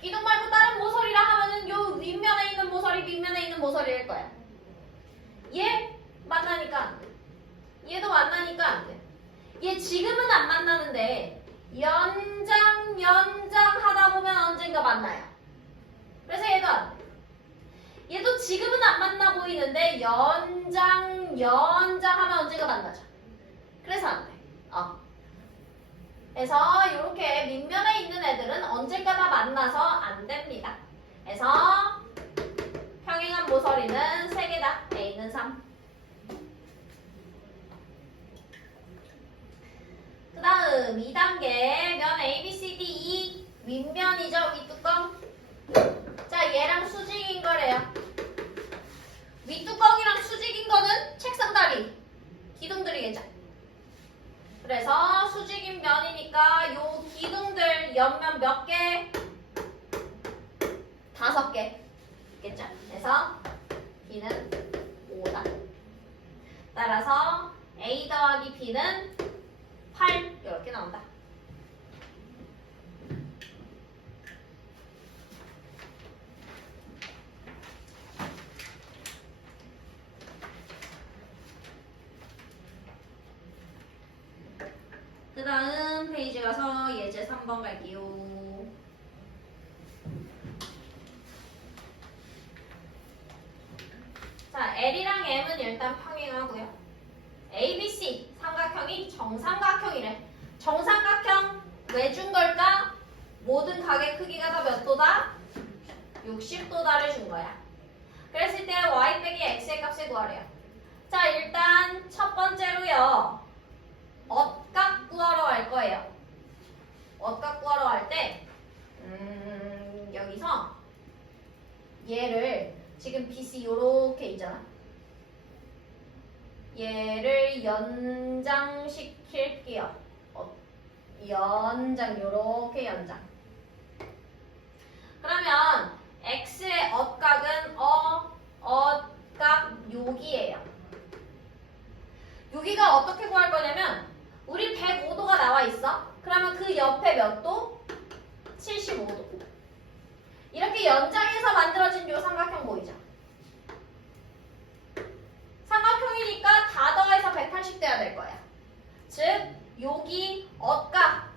기둥 말고 다른 모서리라 하면은 요 윗면에 있는 모서리, 밑면에 있는 모서리일 거야. 얘 만나니까 안 돼. 얘도 만나니까 안 돼. 얘 지금은 안 만나는데 연장 하다 보면 언젠가 만나요. 그래서 얘도 안 돼. 얘도 지금은 안 만나 보이는데 연장 하면 언젠가 만나죠. 그래서 안 돼. 그래서 이렇게 밑면에 있는 애들은 언젠가 다 만나서 안 됩니다. 그래서 평행한 모서리는 3개다. A는 3. 그 다음 2단계 면 ABCD 윗면이죠. 윗뚜껑. 자, 얘랑 수직인 거래요. 윗뚜껑이랑 수직인 거는 책상 다리, 기둥들이겠죠. 그래서 수직인 면이니까 요 기둥들 옆면 몇 개? 5개. 있겠죠. 그래서 B는 5다. 따라서 A 더하기 B는 8 이렇게 나온다. 그 다음 페이지 가서 예제 3번 갈게요. 자, L이랑 M은 일단 평행하고요. ABC 삼각형이 정삼각형이래. 정삼각형 왜 준 걸까? 모든 각의 크기가 다 몇 도다? 60도다를 준 거야. 그랬을 때 y 빼기 x의 값을 구하래요. 자, 일단 첫 번째로요. 엇각 구하러 할 거예요. 엇각 구하러 할 때 여기서 얘를 지금 BC 요렇게 있잖아. 얘를 연장시킬게요. 연장, 요렇게 연장. 그러면 x의 엇각은 엇각 여기예요. 여기가 어떻게 구할 거냐면 우리 105도가 나와 있어. 그러면 그 옆에 몇 도? 75도. 이렇게 연장해서 만들어진 요 삼각형 보이죠? 삼각형이니까 다 더해서 180 돼야 될 거야. 즉 여기 엇각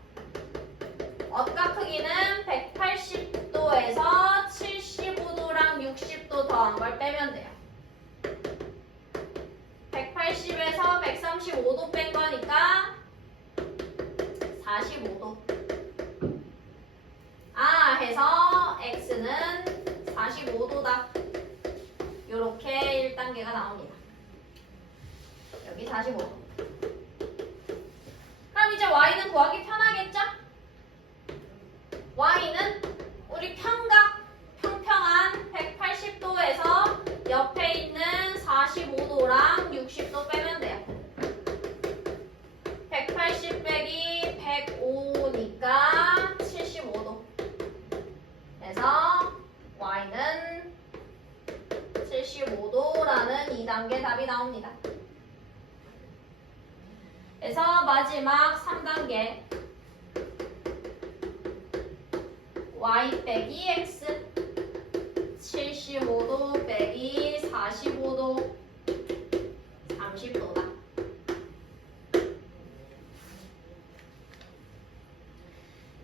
크기는 180도에서 75도랑 60도 더한 걸 빼면 돼요. 180에서 135도 뺀 거니까 45도. 해서 x는 45도다. 요렇게 1단계가 나옵니다. 여기 45도. 그럼 이제 y는 구하기 편하겠죠? y는 우리 평평한 180도에서 옆에 있는 45도랑 60도 빼면 돼요. 180 빼기 105니까 75도. 그래서 y는 75도라는 2단계 답이 나옵니다. 그래서 마지막 3단계 y 빼기 x 75도 빼기 45도 30도다.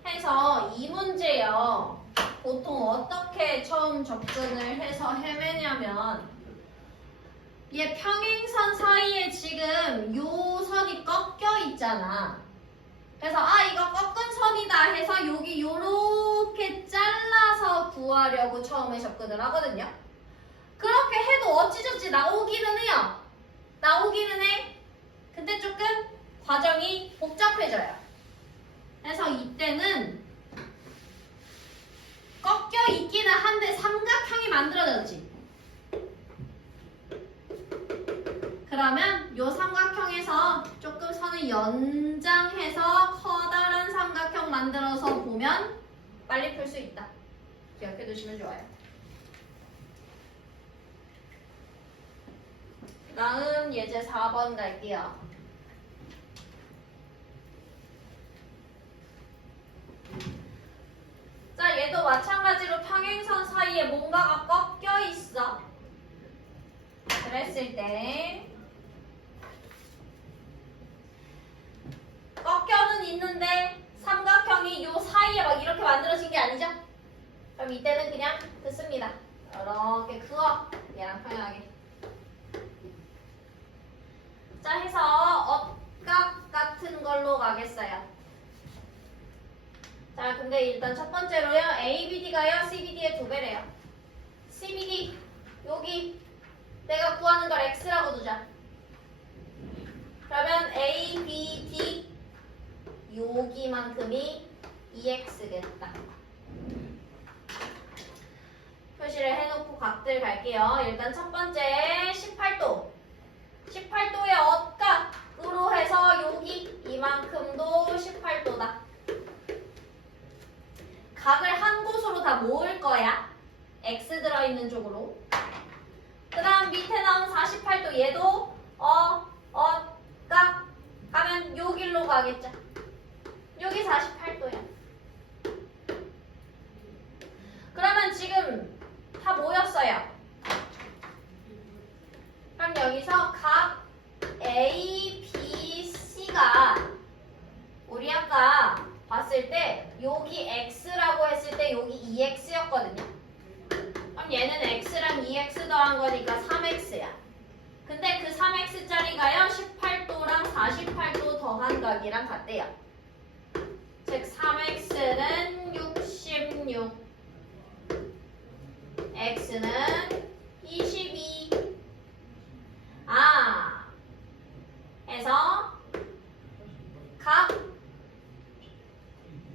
해서 이 문제요. 보통 어떻게 처음 접근을 해서 헤매냐면 얘 평행선 사이에 지금 요 선이 꺾여 있잖아. 그래서 이거 꺾은 선이다 해서 여기 요렇게 잘라서 구하려고 처음에 접근을 하거든요. 그렇게 해도 어찌저찌 나오기는 해요. 나오기는 해. 근데 조금 과정이 복잡해져요. 그래서 이때는 꺾여 있기는 한데 삼각형이 만들어졌지. 그러면 요 삼각형에서 조금 선을 연장해서 커다란 삼각형 만들어서 보면 빨리 풀 수 있다. 기억해 두시면 좋아요. 다음 예제 4번 갈게요. 자, 얘도 마찬가지로 평행선 사이에 뭔가가 꺾여 있어. 그랬을 때 꺾여는 있는데 삼각형이 요 사이에 막 이렇게 만들어진 게 아니죠? 그럼 이때는 그냥 듣습니다. 이렇게 그어. 얘랑 평행하게. 자, 해서 엇각 같은 걸로 가겠어요. 자, 근데 일단 첫 번째로요. ABD가요. CBD의 2배래요. CBD 여기 내가 구하는 걸 X라고 두자. 그러면 ABD 여기만큼이 2X겠다. 표시를 해놓고 각들 갈게요. 일단 첫 번째 18도. 18도의 엇각으로 해서 여기 이만큼도 18도다. 각을 한 곳으로 다 모을 거야. X 들어있는 쪽으로. 그 다음 밑에 나온 48도 얘도 각 가면 요 길로 가겠죠. 여기 48도야. 그러면 지금 다 모였어요. 그럼 여기서 각 A, B, C가 우리 아까 봤을 때 여기 X라고 했을 때 여기 2X였거든요. 그럼 얘는 X랑 2X 더한 거니까 3X야. 근데 그 3X짜리가요 18도랑 48도 더한 각이랑 같대요. 즉 3X는 66 X는 22 해서 각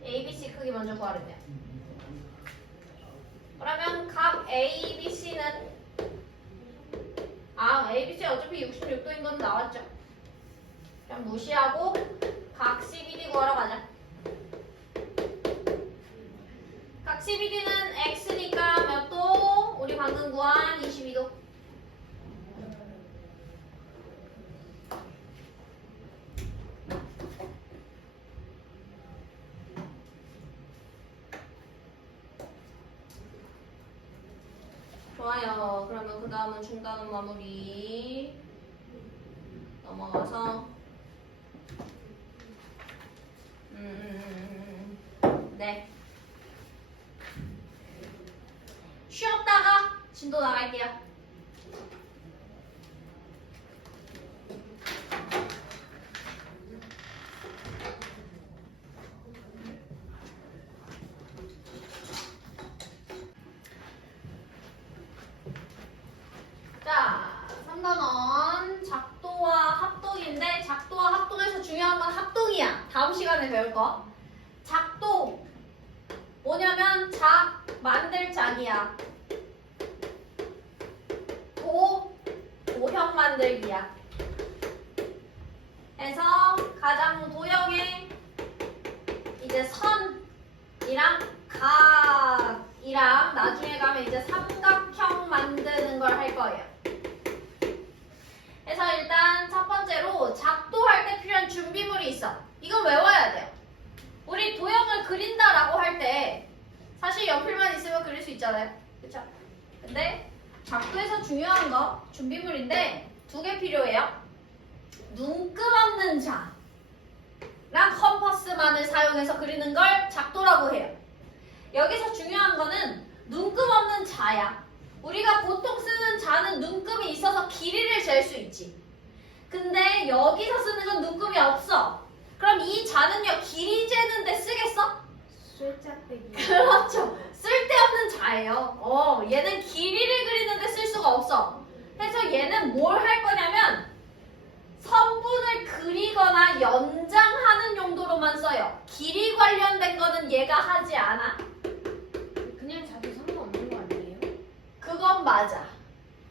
ABC 크기 먼저 구하래요. 그러면 각 ABC는 각이 66도인 건 나왔죠? 그냥 무시하고 각 CBD 구하러 가자. 각 CBD는 X니까 몇 도? 우리 방금 구한 22도. 좋아요. 그러면 그 다음은 중단원 마무리 넘어가서 네. 쉬었다가 진도 나갈게요. 자, 3단원 작도와 합동인데 작도와 합동에서 중요한 건 합동이야. 다음 시간에 배울 거. 작도 뭐냐면 만들 작이야. 도형 만들기야. 해서 가장 도형의 이제 선이랑 각이랑 나중에 가면 이제 삼각형 만드는 걸 할 거예요. 그래서 일단 첫 번째로 작도할 때 필요한 준비물이 있어. 이건 외워야 돼요. 우리 도형을 그린다라고 할 때 사실 연필만 있으면 그릴 수 있잖아요. 그쵸? 근데 작도에서 중요한 거 준비물인데 2개 필요해요. 눈금 없는 자랑 컴퍼스만을 사용해서 그리는 걸 작도라고 해요. 여기서 중요한 거는 눈금 없는 자야. 우리가 보통 쓰는 자는 눈금이 있어서 길이를 잴 수 있지. 근데 여기서 쓰는 건 눈금이 없어. 그럼 이 자는요, 길이 재는데 쓰겠어? 쇠짝배기. 그렇죠. 쓸데없는 자예요. 얘는 길이를 그리는데 쓸 수가 없어. 그래서 얘는 뭘 할 거냐면 선분을 그리거나 연장하는 용도로만 써요. 길이 관련된 거는 얘가 하지 않아. 그냥 자도 상관없는 거 아니에요? 그건 맞아.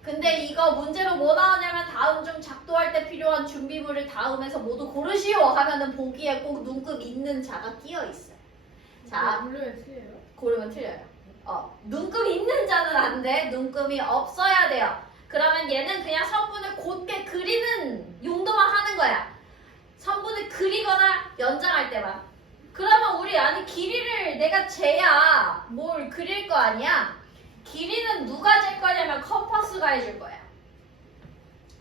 근데 이거 문제로 뭐 나오냐면 다음 중 작도할 때 필요한 준비물을 다음에서 모두 고르시오 하면은 보기에 꼭 눈금 있는 자가 끼어 있어요. 자, 물려야 틀려요? 고르면 틀려요. 눈금 있는 자는 안 돼. 눈금이 없어야 돼요. 그러면 얘는 그냥 선분을 곧게 그리는 용도만 하는 거야. 선분을 그리거나 연장할 때만. 그러면 우리 아니 길이를 내가 재야 뭘 그릴 거 아니야? 길이는 누가 잴 거냐면 컴퍼스가 해줄 거야.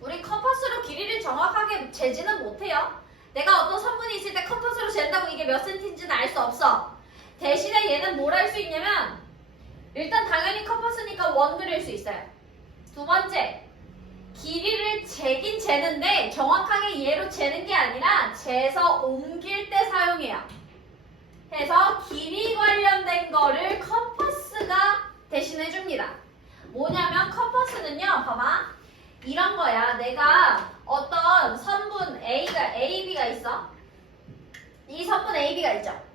우리 컴퍼스로 길이를 정확하게 재지는 못해요. 내가 어떤 선분이 있을 때 컴퍼스로 잰다고 이게 몇 센티인지는 알 수 없어. 대신에 얘는 뭘 할 수 있냐면 일단 당연히 컴퍼스니까 원 그릴 수 있어요. 2번째, 길이를 재긴 재는데 정확하게 얘로 재는 게 아니라 재서 옮길 때 사용해요. 그래서 길이 관련된 거를 컴퍼스가 대신해 줍니다. 뭐냐면 컴퍼스는요, 봐봐. 이런 거야. 내가 어떤 선분 A, B가 있어. 이 선분 A, B가 있죠.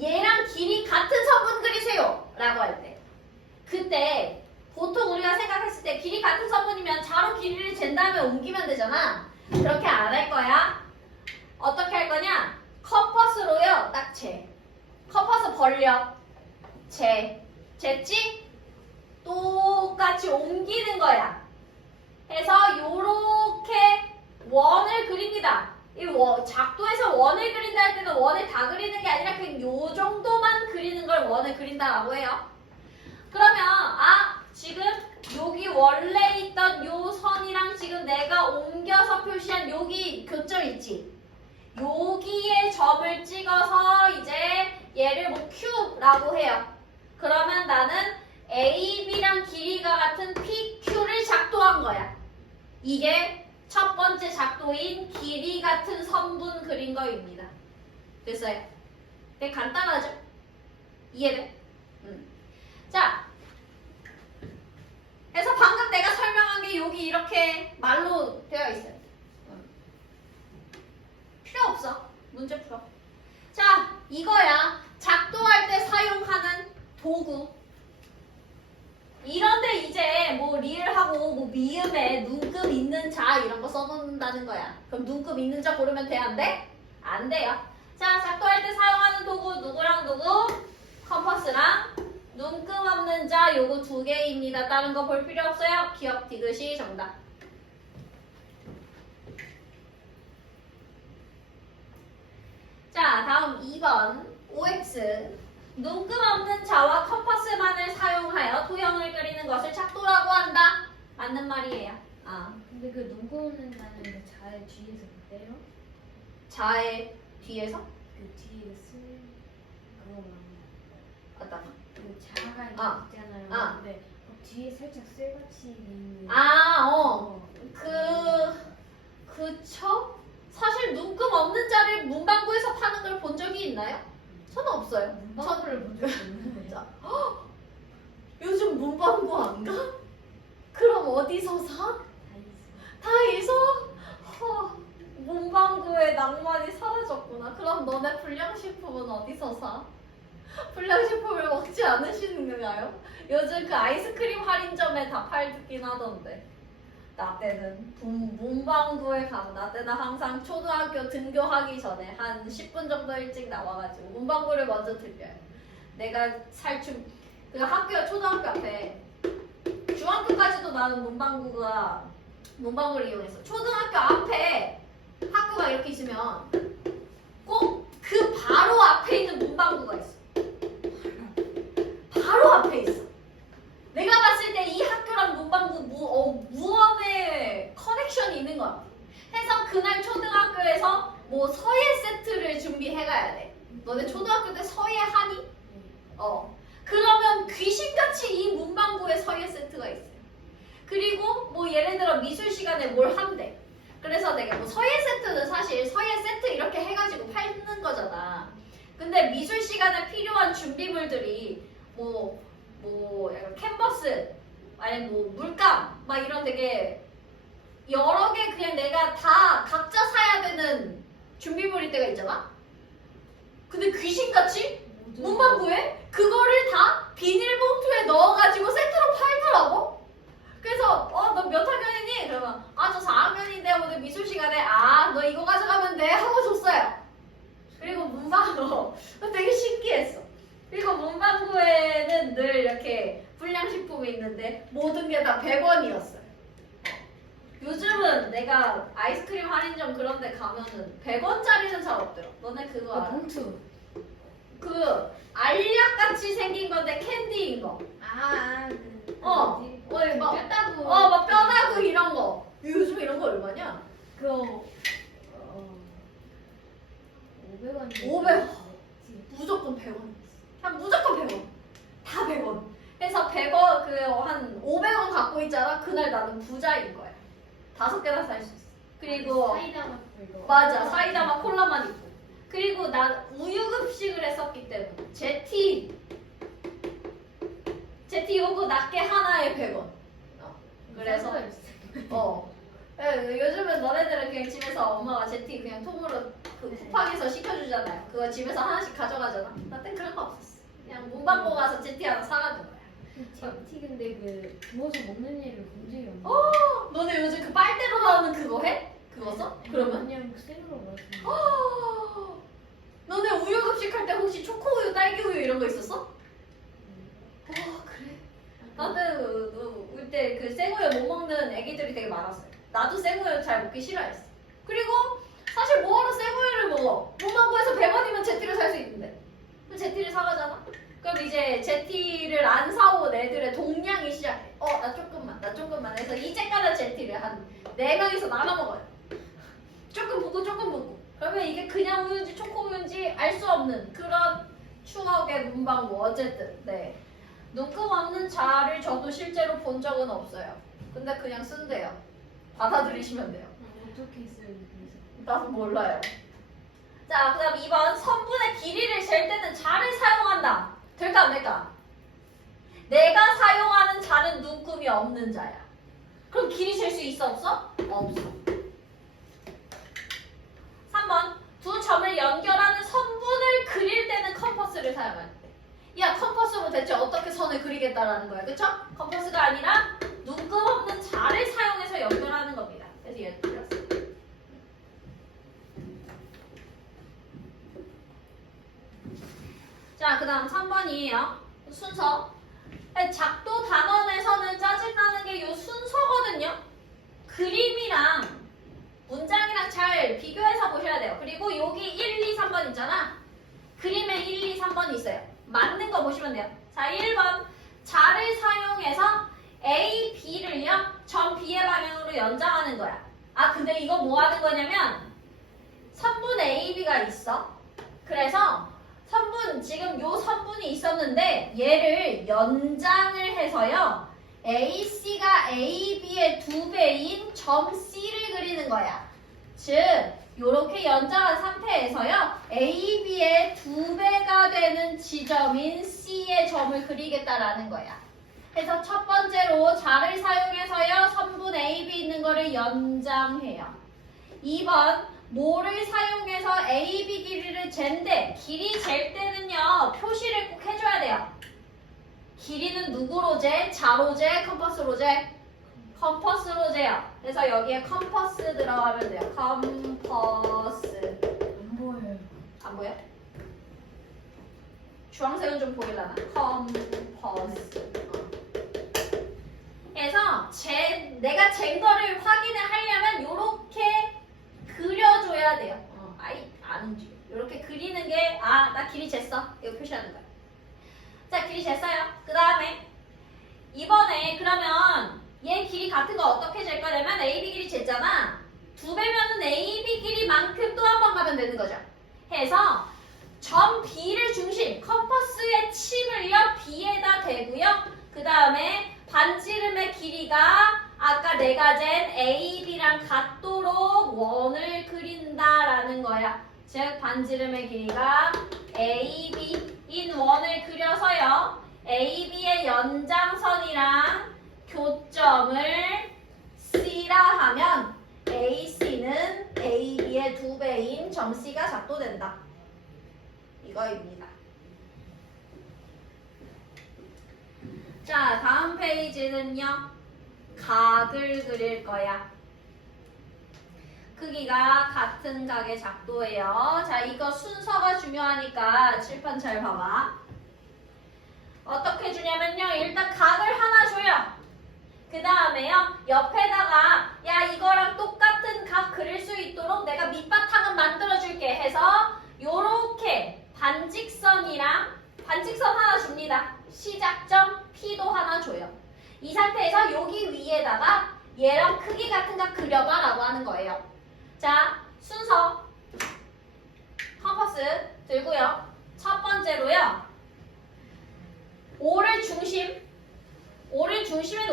얘랑 길이 같은 선분 그리세요 라고 할 때, 그때 보통 우리가 생각했을 때 길이 같은 선분이면 자로 길이를 잰 다음에 옮기면 되잖아. 그렇게 안 할 거야. 어떻게 할 거냐? 컴퍼스로요, 딱 재. 컴퍼스 벌려. 쟀지? 똑같이 옮기는 거야. 해서 요렇게 원을 그립니다. 이 작도에서 원을 그린다 할 때는 원을 다 그리는 게 아니라 그냥 요 정도만 그리는 걸 원을 그린다라고 해요. 그러면 지금 여기 원래 있던 요 선이랑 지금 내가 옮겨서 표시한 여기 교점 있지? 여기에 점을 찍어서 이제 얘를 뭐 Q라고 해요. 그러면 나는 AB랑 길이가 같은 PQ를 작도한 거야. 이게 첫 번째 작도인 길이 같은 선분 그린 거입니다. 됐어요? 되게 간단하죠? 이해돼? 자, 그래서 방금 내가 설명한 게 여기 이렇게 말로 되어 있어요. 필요 없어. 문제 풀어. 자, 이거야. 작도할 때 사용하는 도구. 이런데 이제 뭐 리을하고 뭐 미음에 눈금 있는 자 이런 거 써놓는다는 거야. 그럼 눈금 있는 자 고르면 돼? 안 돼? 안 돼요. 자, 작도할 때 사용하는 도구 누구랑 누구? 컴퍼스랑 눈금 없는 자 요거 두 개입니다. 다른 거 볼 필요 없어요. 기억 디귿이 정답. 자, 다음 2번 OX. 눈금 없는 자와 컴퍼스만을 사용하여 도형을 그리는 것을 작도라고 한다. 맞는 말이에요. 아, 근데 그 눈금 없는 자는 그 자의 뒤에서 그때요? 자의 뒤에서? 그 뒤에 쓸 그거 말고 어떤 거? 그 자가 이렇게 아. 있잖아요. 아. 근데 뒤에 살짝 쇠같이 있는. 그쵸? 사실 눈금 없는 자를 문방구에서 파는 걸 본 적이 있나요? 저는 없어요. 문방구를 본 적이 없는데. 자, 요즘 문방구 안 가? 그럼 어디서 사? 다이소? 문방구의 낭만이 사라졌구나. 그럼 너네 불량식품은 어디서 사? 불량식품을 먹지 않으시는가요? 요즘 그 아이스크림 할인점에 다 팔긴 하던데. 나 때는 문방구에 가면 나 때는 항상 초등학교 등교하기 전에 한 10분 정도 일찍 나와가지고 문방구를 먼저 들려요. 내가 그 학교 초등학교 앞에 중학교까지도 나는 문방구를 이용했어. 초등학교 앞에 학교가 이렇게 있으면 꼭 그 바로 앞에 있는 문방구가 있어. 바로 앞에 있어. 내가 봤을 때 이 학교랑 문방구 무언의 커넥션이 있는 것 같아. 해서 그날 초등학교에서 뭐 서예 세트를 준비해가야 돼. 너네 초등학교 때 서예 하니? 그러면 귀신같이 이 문방구에 서예 세트가 있어요. 그리고 뭐 예를 들어 미술 시간에 뭘 한대. 그래서 내가 뭐 서예 세트는 사실 서예 세트 이렇게 해가지고 팔는 거잖아. 근데 미술 시간에 필요한 준비물들이 약간 캔버스, 아니면 뭐 물감, 막 이런 되게 여러 개 그냥 내가 다 각자 사야 되는 준비물일 때가 있잖아? 근데 귀신같이 문방구에 그거를 다 비닐봉투에 넣어가지고 세트로 팔더라고? 그래서 너 몇 학년이니? 그러면 저 4학년인데 오늘 미술 시간에 너 이거 가져가면 돼 하고 줬어요. 그리고 문방구 되게 신기했어. 그리고 문방구에는 늘 이렇게 불량식품이 있는데 모든 게 다 100원이었어요. 요즘은 내가 아이스크림 할인점 그런 데 가면은 100원짜리는 잘 없더라. 너네 그거 알아? 봉투. 그 알약같이 생긴 건데 캔디인 거. 막 뼈다구. 막 뼈다구 이런 거. 요즘 이런 거 얼마냐? 그거 500원. 500원. 무조건 100원. 그냥 무조건 100원. 다 100원. 그래서 100원 한 500원 갖고 있잖아. 그날 나는 부자인 거야. 5개나 살 수 있어. 그리고 사이다 맛 이거. 맞아. 사이다 맛 콜라만 있고. 그리고 난 우유급식을 했었기 때문에 제티 요거 낱개 하나에 100원. 그래서 요즘은 너네들은 그냥 집에서 엄마가 제티 그냥 통으로 그 쿠팡에서 시켜주잖아요. 그거 집에서 하나씩 가져가잖아. 나 땐 그런 거 없었어. 그냥 문방구 가서 제티 하나 사가는 거야. 제티 근데 그 부어서 먹는 일을 본 적이 없는데. 너네 요즘 그 빨대로 나오는 그거 해? 그거 써? 그러면? 그냥 생으로 먹었는데. 너네 우유급식 할 때 혹시 초코우유, 딸기우유 이런 거 있었어? 그래. 나는 우리 때 그 생우유 못 먹는 애기들이 되게 많았어요. 나도 생우유 잘 먹기 싫어했어. 그리고 사실 뭐하러 생우유를 먹어? 문방구에서 100원이면 제티를 살 수 있는데. 그럼 제티를 사가잖아? 그럼 이제 제티를 안 사온 애들의 동량이 시작해. 나 조금만 해서 이제까지 제티를 한 4명이서 나눠 먹어요. 조금 붓고. 그러면 이게 그냥 우유인지 초코우유인지 알 수 없는 그런 추억의 문방구. 어쨌든 네. 눈금 없는 자를 저도 실제로 본 적은 없어요. 근데 그냥 쓴대요. 받아들이시면 돼요. 어떻게 써요? 그래서. 나도 몰라요. 자, 그 다음 2번. 선분의 길이를 잴 때는 자를 사용한다. 될까 안 될까? 내가 사용하는 자는 눈금이 없는 자야. 그럼 길이 잴 수 있어 없어? 없어. 3번. 두 점을 연결하는 선분을 그릴 때는 컴퍼스를 사용할 때. 야, 컴퍼스로 대체 어떻게 선을 그리겠다라는 거야. 그쵸? 컴퍼스가 아니라 눈금 없는 자를 사용해서 연결하는 겁니다. 그래서 자, 그 다음 3번이에요. 순서. 작도 단원에서는 짜증나는 게 요 순서거든요. 그림이랑 문장이랑 잘 비교해서 보셔야 돼요. 그리고 여기 1, 2, 3번 있잖아. 그림에 1, 2, 3번이 있어요. 맞는 거 보시면 돼요. 자, 1번. 자를 사용해서 A, B를요. 점 B의 방향으로 연장하는 거야. 아, 근데 이거 뭐 하는 거냐면 선분 A, B가 있어. 그래서 선분, 지금 요 선분이 있었는데 얘를 연장을 해서요. AC가 AB의 2배인 점 C를 그리는 거야. 즉, 요렇게 연장한 상태에서요. AB의 2배가 되는 지점인 C의 점을 그리겠다라는 거야. 그래서 첫 번째로 자를 사용해서요. 선분 AB 있는 거를 연장해요. 2번 모를 사용해서 AB 길이를 잰대. 길이 잴 때는요. 표시를 꼭 해줘야 돼요. 길이는 누구로 재? 자로 재? 컴퍼스로 재? 컴퍼스로 재요. 그래서 여기에 컴퍼스 들어가면 돼요. 컴퍼스. 안 보여요. 안 보여? 주황색은 좀 보이려나? 컴퍼스. 그래서 내가 잰 거를 확인을 하려면 요렇게 그려줘야 돼요. 아이, 안 움직여. 요렇게 그리는 게, 아, 나 길이 쟀어. 이거 표시하는 거야. 자, 길이 쟀어요. 그 다음에, 이번에 그러면 얘 길이 같은 거 어떻게 잴 거냐면 AB 길이 쟀잖아. 2배면은 AB 길이만큼 또 한 번 가면 되는 거죠. 해서, 점 B를 중심, 컴퍼스의 침을요, B에다 대고요. 그 다음에, 반지름의 길이가 아까 내가 잰 AB랑 같도록 원을 그린다라는 거야. 즉 반지름의 길이가 AB인 원을 그려서요. AB의 연장선이랑 교점을 C라 하면 AC는 AB의 2배인 점 C가 작도된다. 이거입니다. 자, 다음 페이지는요. 각을 그릴 거야. 크기가 같은 각의 작도예요. 자, 이거 순서가 중요하니까 칠판 잘 봐봐. 어떻게 주냐면요. 일단 각을 하나 줘요. 그 다음에요. 옆에다가 야, 이거랑 똑같은 각 그릴 수 있도록 내가 밑바탕은 만들어줄게 해서 요렇게 반직선이랑 반직선 하나 줍니다. 시작점 P도 하나 줘요. 이 상태에서 여기 위에다가 얘랑 크기 같은 거 그려봐 라고 하는 거예요. 자, 순서 컴퍼스 들고요. 첫 번째로요. O를 중심에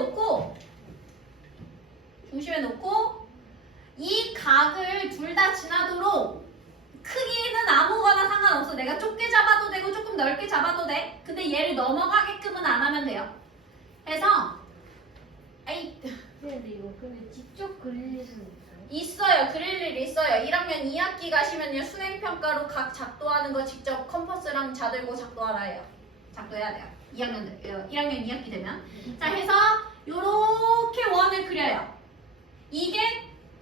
놓고 이 각을 둘 다 지나도록 크기는 아무거나 상관없어. 내가 좁게 잡아도 되고 조금 넓게 잡아도 돼. 근데 얘를 넘어가게끔은 안 하면 돼요. 그래서 근데 이거 근데 직접 그릴 수는 있어요? 있어요. 그릴 일 있어요. 1학년 2학기 가시면요. 수행평가로 각 작도하는 거 직접 컴퍼스랑 자들고 작도하라 해요. 작도해야 돼요. 1학년 2학기 되면. 자, 해서 요렇게 원을 그려요. 이게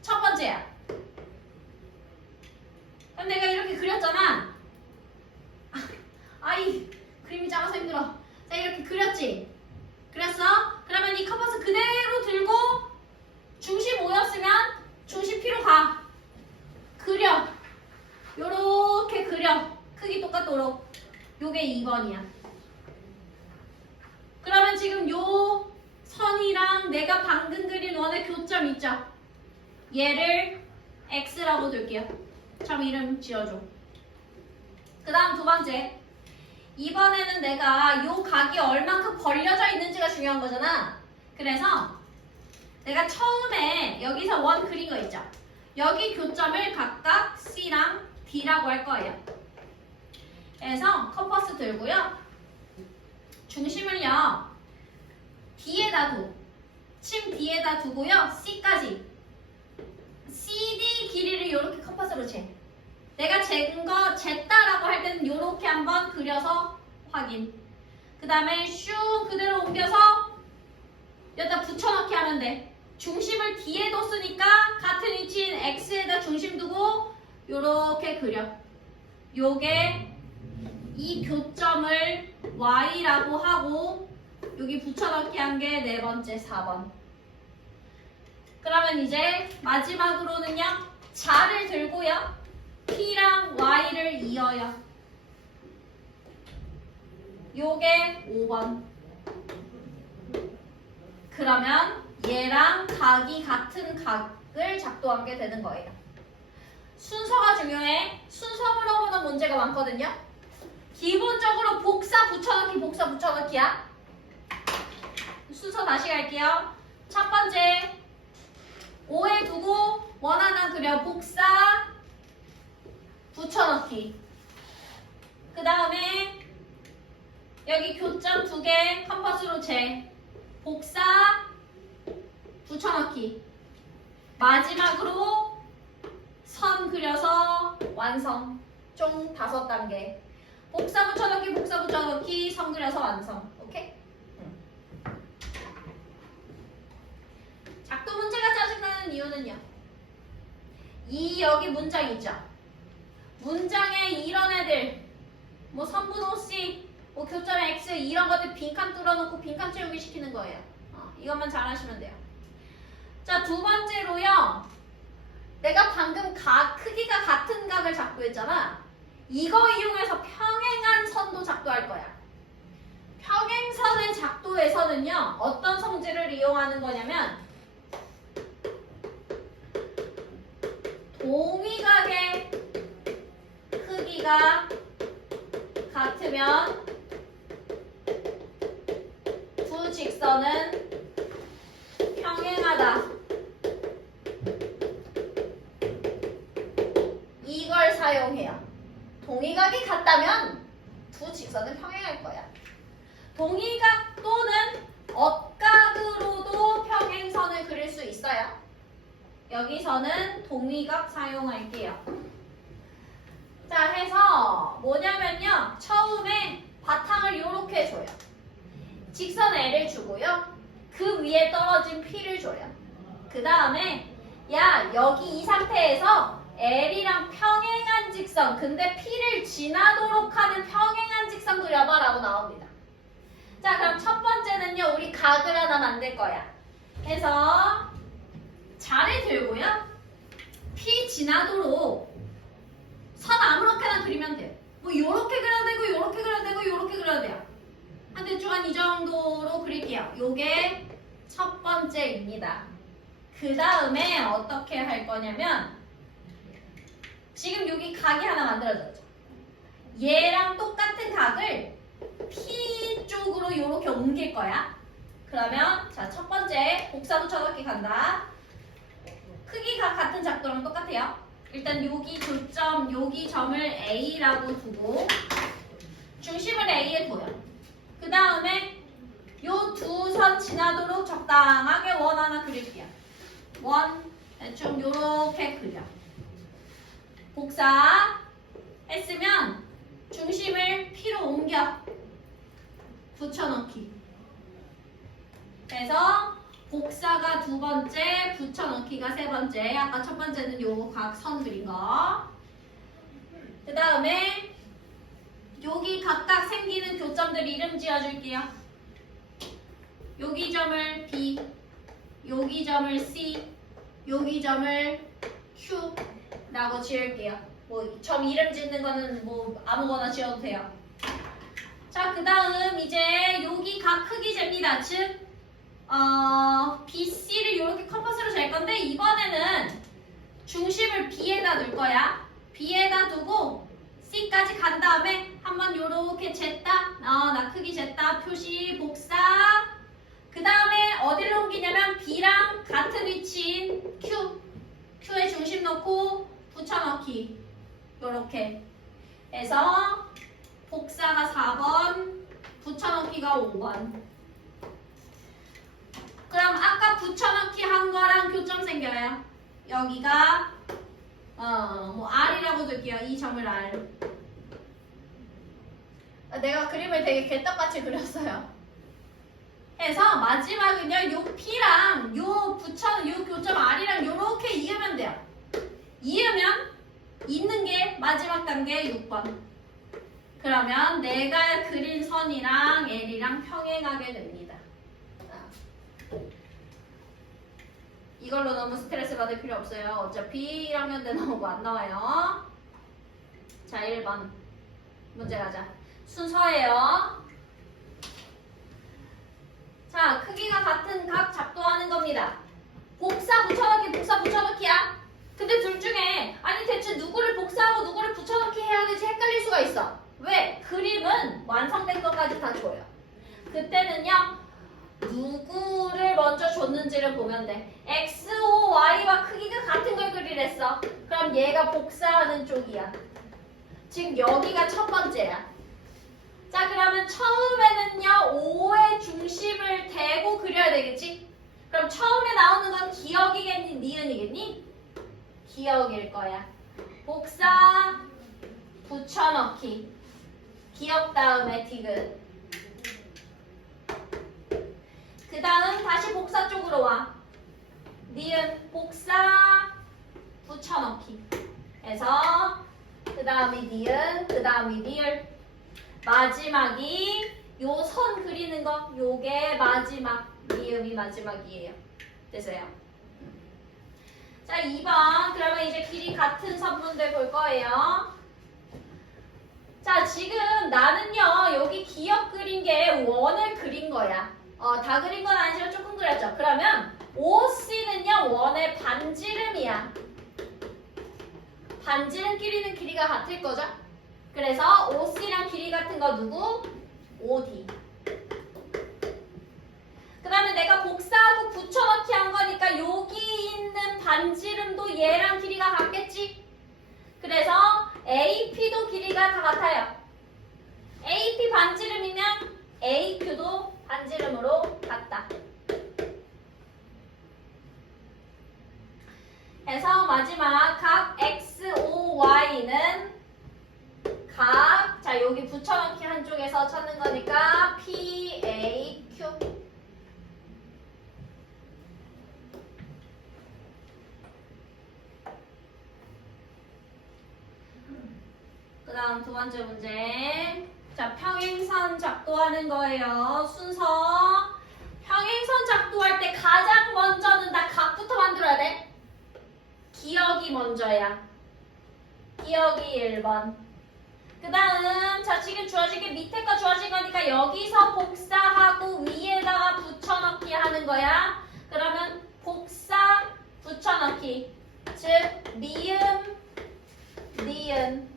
첫 번째야. 그럼 내가 이렇게 그렸잖아. 아이, 그림이 작아서 힘들어. 자, 이렇게 그렸지? 그랬어? 그러면 이 컴퍼스 그대로 들고 중심 O였으면 중심 P로 가. 그려. 요렇게 그려. 크기 똑같도록. 요게 2번이야. 그러면 지금 요 선이랑 내가 방금 그린 원의 교점 있죠? 얘를 X라고 둘게요. 참 이름 지어줘. 그 다음 두 번째. 이번에는 내가 요 각이 얼만큼 벌려져 있는지가 중요한 거잖아. 그래서 내가 처음에 여기서 원 그린 거 있죠? 여기 교점을 각각 C랑 D라고 할 거예요. 그래서 컴퍼스 들고요. 중심을요. D에다 침 D에다 두고요. C까지. CD 길이를 이렇게 컴퍼스로 재. 내가 쟀다라고 할 때는 이렇게 한번 그려서 확인. 그 다음에 슝 그대로 옮겨서 여기다 붙여넣기 하면 돼. 중심을 D에 뒀으니까 같은 위치인 X에다 중심 두고 요렇게 그려. 요게 이 교점을 Y라고 하고 여기 붙여넣기 한 게 네 번째 4번. 그러면 이제 마지막으로는요. 자를 들고요. P랑 Y를 이어요. 요게 5번. 그러면 얘랑 각이 같은 각을 작도한 게 되는 거예요. 순서가 중요해. 순서 물어보는 문제가 많거든요. 기본적으로 복사 붙여넣기 복사 붙여넣기야. 순서 다시 갈게요. 첫 번째 5에 두고 원 하나 그려 복사 붙여넣기. 그 다음에 여기 교점 2개 컴퍼스로 재 복사 붙여넣기. 마지막으로 선 그려서 완성. 총 5단계. 복사 붙여넣기 복사 붙여넣기 선 그려서 완성. 오케이? 작도 문제가 짜증나는 이유는요. 이 여기 문장 있죠. 문장에 이런 애들 뭐 선분 OC 뭐 교점 X 이런 것들 빈칸 뚫어놓고 빈칸 채우기 시키는 거예요. 이것만 잘 하시면 돼요. 자, 두 번째로요. 내가 방금 각 크기가 같은 각을 작도했잖아. 이거 이용해서 평행한 선도 작도할 거야. 평행선의 작도에서는요. 어떤 성질을 이용하는 거냐면 동위각의 크기가 같으면 두 직선은 평행하다. 이걸 사용해요. 동위각이 같다면 두 직선은 평행할 거야. 동위각 또는 억각으로도 평행선을 그릴 수 있어요. 여기서는 동위각 사용할게요. 자, 해서 뭐냐면요. 처음에 바탕을 이렇게 줘요. 직선 L을 주고요. 그 위에 떨어진 P를 줘요. 그 다음에 야, 여기 이 상태에서 L이랑 평행한 직선, 근데 P를 지나도록 하는 평행한 직선 그려봐 라고 나옵니다. 자, 그럼 첫 번째는요. 우리 각을 하나 만들 거야. 해서 자를 들고요. P 지나도록 선 아무렇게나 그리면 돼요. 뭐 요렇게 그려도 되고 요렇게 그려도 되고 요렇게 그려도 돼요. 한 대충 한 이 정도로 그릴게요. 요게 첫 번째입니다. 그 다음에 어떻게 할 거냐면 지금 여기 각이 하나 만들어졌죠. 얘랑 똑같은 각을 P 쪽으로 이렇게 옮길 거야. 그러면 자, 첫 번째 복사 붙여넣기 간다. 크기가 같은 작도랑 똑같아요. 일단 여기 교점, 여기 점을 A라고 두고 중심을 A에 둬요. 그 다음에 요 두 선 지나도록 적당하게 원 하나 그릴게요. 원 대충 요렇게 그려. 복사 했으면 중심을 P로 옮겨 붙여넣기. 그래서 복사가 두 번째, 붙여넣기가 세 번째. 아까 첫 번째는 요 각 선 그린 거. 그 다음에 여기 각각 생기는 교점들 이름 지어줄게요. 여기 점을 B, 여기 점을 C, 여기 점을 Q라고 지을게요. 뭐 점 이름 짓는 거는 뭐 아무거나 지어도 돼요. 자, 그 다음 이제 여기 각 크기 잽니다. 즉 BC를 이렇게 컴퍼스로 잴 건데 이번에는 중심을 B에다 둘 거야. B에다 두고 C까지 간 다음에 한번 이렇게 쟀다. 나 크기 쟀다. 표시 복사. 그 다음에 어디로 옮기냐면 B랑 같은 위치인 Q. Q에 중심 놓고 붙여넣기. 요렇게 해서 복사가 4번, 붙여넣기가 5번. 그럼 아까 붙여넣기 한 거랑 교점 생겨요. 여기가 뭐 R이라고 둘게요. 이 점을 R. 내가 그림을 되게 개떡같이 그렸어요. 해서 마지막은요. 요 P랑 요 교점 R이랑 요렇게 이으면 돼요. 이으면 있는 게 마지막 단계 6번. 그러면 내가 그린 선이랑 L이랑 평행하게 됩니다. 이걸로 너무 스트레스 받을 필요 없어요. 어차피 1학년 때 나오고 안 나와요. 자, 1번 문제 가자. 순서예요. 자, 크기가 같은 각 작도하는 겁니다. 복사 붙여넣기, 복사 붙여넣기야. 근데 둘 중에 아니 대체 누구를 복사하고 누구를 붙여넣기 해야 되지 헷갈릴 수가 있어. 왜? 그림은 완성된 것까지 다 줘요. 그때는요. 누구를 먼저 줬는지를 보면 돼. X, O, Y와 크기가 같은 걸 그리랬어. 그럼 얘가 복사하는 쪽이야. 지금 여기가 첫 번째야. 자, 그러면 처음에는요. O의 중심을 대고 그려야 되겠지? 그럼 처음에 나오는 건 기억이겠니? 니은이겠니? 기억일 거야. 복사, 붙여넣기. 기억 다음에 디귿. 그 다음 다시 복사 쪽으로 와. 니은 복사 붙여넣기 해서 그 다음이 니은 그 다음이 리을. 마지막이 요 선 그리는 거 요게 마지막 니은이 마지막이에요. 됐어요? 자 2번 그러면 이제 길이 같은 선분들 볼 거예요. 자 지금 나는요 여기 기억 그린 게 원을 그린 거야. 다 그린 건 아니지만 조금 그렸죠. 그러면 OC는요 원의 반지름이야. 반지름끼리는 길이가 같을 거죠. 그래서 OC랑 길이 같은 거 누구? OD. 그 다음에 내가 복사하고 붙여넣기 한 거니까 여기 있는 반지름도 얘랑 길이가 같겠지. 그래서 AP도 길이가 다 같아요. AP 반지름이면 AQ도 반지름으로 같다. 해서 마지막 각 X, O, Y는 각, 자 여기 붙여넣기 한쪽에서 찾는 거니까 P, A, Q. 그 다음 두 번째 문제. 자, 평행선 작도하는 거예요. 순서. 평행선 작도할 때 가장 먼저는 나 각부터 만들어야 돼. 기억이 먼저야. 기억이 1번. 그 다음, 자, 지금 주어진 게 밑에 거 주어진 거니까 여기서 복사하고 위에다가 붙여넣기 하는 거야. 그러면 복사, 붙여넣기. 즉, 미음, 니은.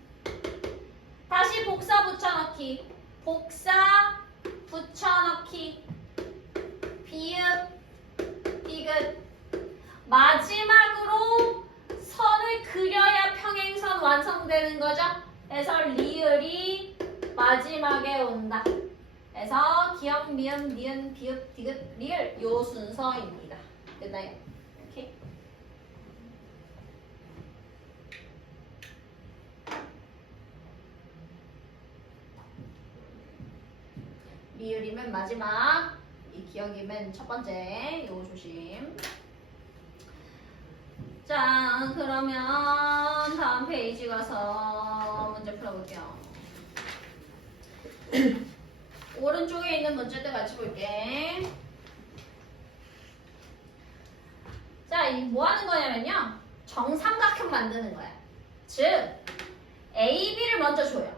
다시 복사 붙여넣기. 복사 붙여넣기. 비읍 디귿. 마지막으로 선을 그려야 평행선 완성되는 거죠. 그래서 리을이 마지막에 온다. 그래서 기억, 미음, 니은, 비읍, 디귿, 리을 요 순서입니다. 됐나요? 오케이. 리을이면 마지막, 이 기억이면 첫 번째, 요 조심. 자, 그러면 다음 페이지 가서 문제 풀어볼게요. 오른쪽에 있는 문제들 같이 볼게. 자, 이 뭐 하는 거냐면요. 정삼각형 만드는 거야. 즉, AB를 먼저 줘요.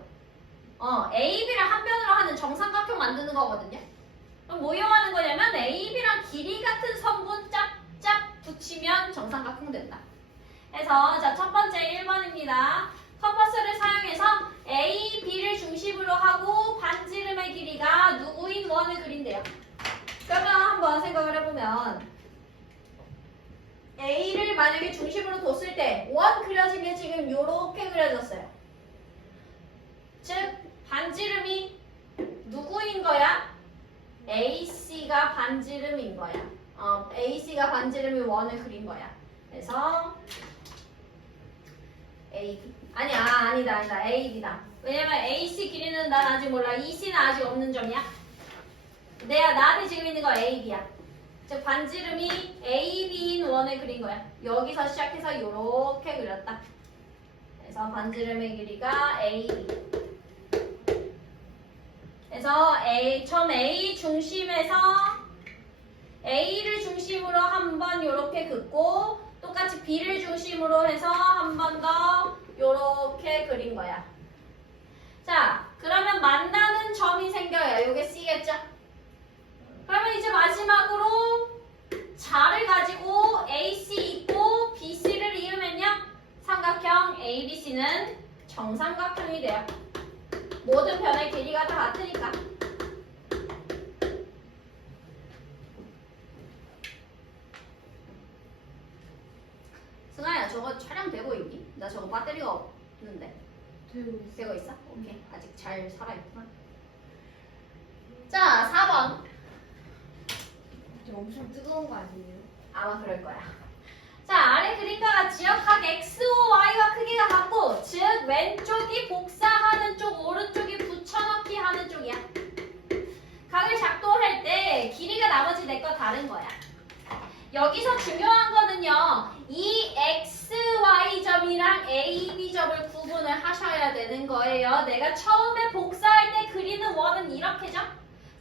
AB를 한 변으로 하는 정삼각형 만드는 거거든요. 그럼 뭐 이용하는 거냐면 AB랑 길이 같은 선분 짝짝 붙이면 정삼각형 된다. 그래서 자, 첫 번째 1번입니다. 컴퍼스를 사용해서 A, B를 중심으로 하고 반지름의 길이가 누구인 원을 그린대요. 그러면 한번 생각을 해보면 A를 만약에 중심으로 뒀을 때 원 그려진 게 지금 요렇게 그려졌어요. 즉 반지름이 누구인 거야? AC가 반지름인 거야. AC가 반지름이 원을 그린 거야. 그래서 AB. 아니다. AB다. 왜냐면 AC 길이는 난 아직 몰라. EC는 아직 없는 점이야. 나한테 지금 있는 거 AB야. 즉 반지름이 AB인 원을 그린 거야. 여기서 시작해서 요렇게 그렸다. 그래서 반지름의 길이가 AB. 그래서 점 A 중심에서 A를 중심으로 한 번 이렇게 긋고 똑같이 B를 중심으로 해서 한 번 더 이렇게 그린 거야. 자, 그러면 만나는 점이 생겨요. 이게 C겠죠? 그러면 이제 마지막으로 자를 가지고 AC 있고 BC를 이으면요. 삼각형 ABC는 정삼각형이 돼요. 모든 변의 길이가 다 같으니까. 승아야, 저거 촬영되고 있니? 나 저거 배터리가 없는데. 되고 있어? 오케이. 아직 잘 살아있구나. 자, 4번. 좀 엄청 뜨거운 거 아니에요? 아마 그럴 거야. 자, 아래 그림과 같이 각 X와 Y와 크기가 같고, 즉 왼쪽이 복사하는 쪽, 오른쪽이 붙여넣기 하는 쪽이야. 각을 작도할 때 길이가 나머지 내 거 다른 거야. 여기서 중요한 거는요, 이 XY점이랑 AB점을 구분을 하셔야 되는 거예요. 내가 처음에 복사할 때 그리는 원은 이렇게죠?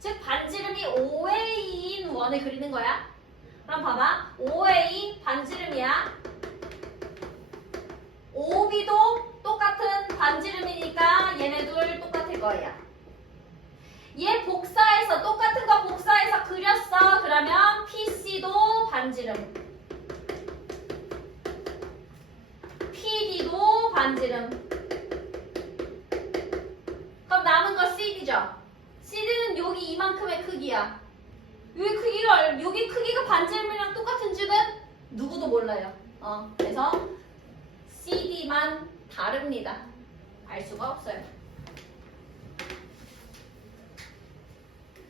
즉 반지름이 5A인 원을 그리는 거야. 그럼 봐봐. 5A 반지름이야. 5B도 똑같은 반지름이니까 얘네 둘 똑같을 거야. 얘 복사해서 똑같은 거 복사해서 그렸어. 그러면 PC도 반지름. PD도 반지름. 그럼 남은 거 CD죠? CD는 여기 이만큼의 크기야. 여기 크기가 반지름이랑 똑같은지는 누구도 몰라요. 그래서 CD만 다릅니다. 알 수가 없어요.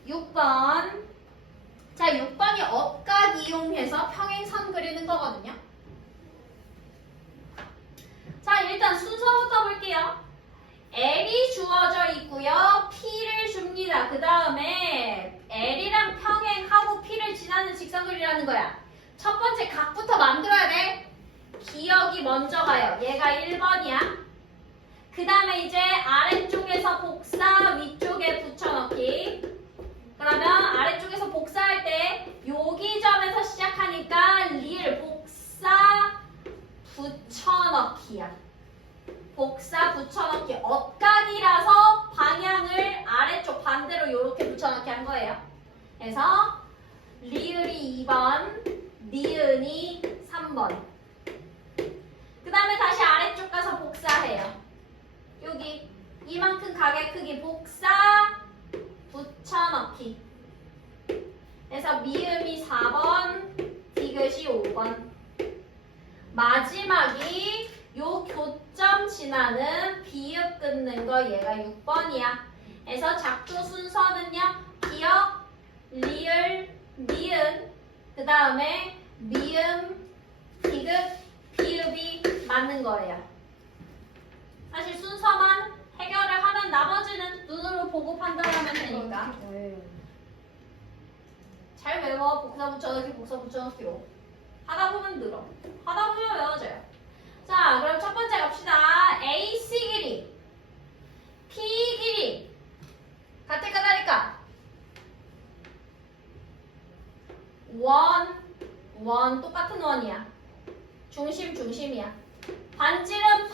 6번. 자, 6번이 억각 이용해서 평행선 그리는 거거든요. 자, 일단 순서부터 볼게요. L이 주어져 있고요. P를 줍니다. 그 다음에 L이랑 평행하고 P를 지나는 직선거리라는 거야. 첫 번째 각부터 만들어야 돼. 기억이 먼저 가요. 얘가 1번이야. 그 다음에 이제 아래쪽에서 복사, 위쪽에 붙여넣기. 그러면 아래쪽에서 복사할 때 여기 점에서 시작하니까 리을 복사, 붙여넣기야. 복사, 붙여넣기. 억각이라서 방향을 아래쪽 반대로 이렇게 붙여넣기 한 거예요. 그래서 리을이 2번, 니은이 3번. 그 다음에 다시 아래쪽 가서 복사해요. 여기 이만큼 각의 크기 복사, 붙여넣기. 그래서 미음이 4번, 디귿이 5번. 마지막이 요 교점 지나는 비읍 끊는 거 얘가 6번이야. 그래서 작도 순서는요. 기역, 리을, 니은, 그 다음에 미음, 디귿, 비읍이 맞는 거예요. 사실 순서만 해결을 하면 나머지는 눈으로 보고 판단하면 되니까. 잘 외워. 복사 붙여넣기, 복사 붙여넣기로. 하다 보면 늘어. 하다 보면 외워져요. 자, 그럼 첫 번째 갑시다. AC 길이, P 길이 같을까 다를까? 원 똑같은 원이야. 중심 중심이야. 반지름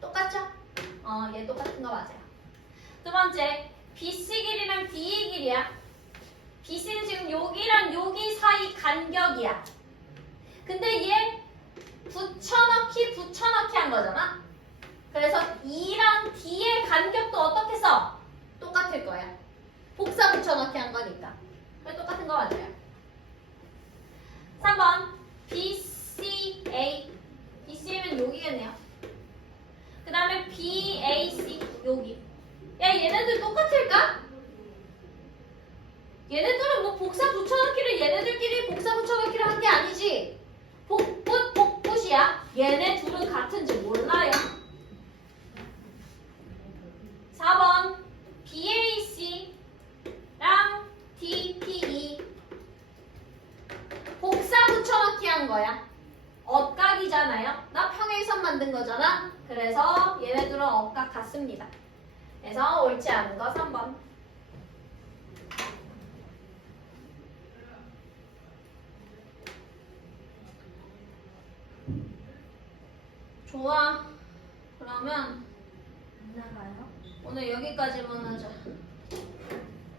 똑같죠? 얘 똑같은 거 맞아요. 두 번째, BC 길이랑 DE 길이야. BC는 지금 여기랑 여기 사이 간격이야. 근데 얘 붙여넣기 한 거잖아. 그래서 E랑 D의 간격도 어떻게 써? 똑같을 거야. 복사 붙여넣기 한 거니까. 그래 똑같은 거 맞아요. 3번 BCA. BCA면 여기겠네요. 그 다음에 BAC 여기. 야, 얘네들 똑같을까? 얘네들은 뭐 복사 붙여넣기를 얘네들끼리 복사 붙여넣기를 한 게 아니지. 복붙이야. 얘네 둘은 같은지 몰라요. 4번 BAC랑 DPE 복사 붙여넣기 한 거야. 억각이잖아요. 나 평행선 만든 거잖아. 그래서 얘네들은 억각 같습니다. 그래서 옳지 않은 거 3번. 좋아. 그러면 나가요? 오늘 여기까지만 하자.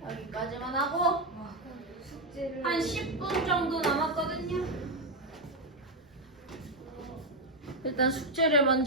여기까지만 하고 와, 숙제를 한 10분 정도 남았거든요. 일단 숙제를 먼저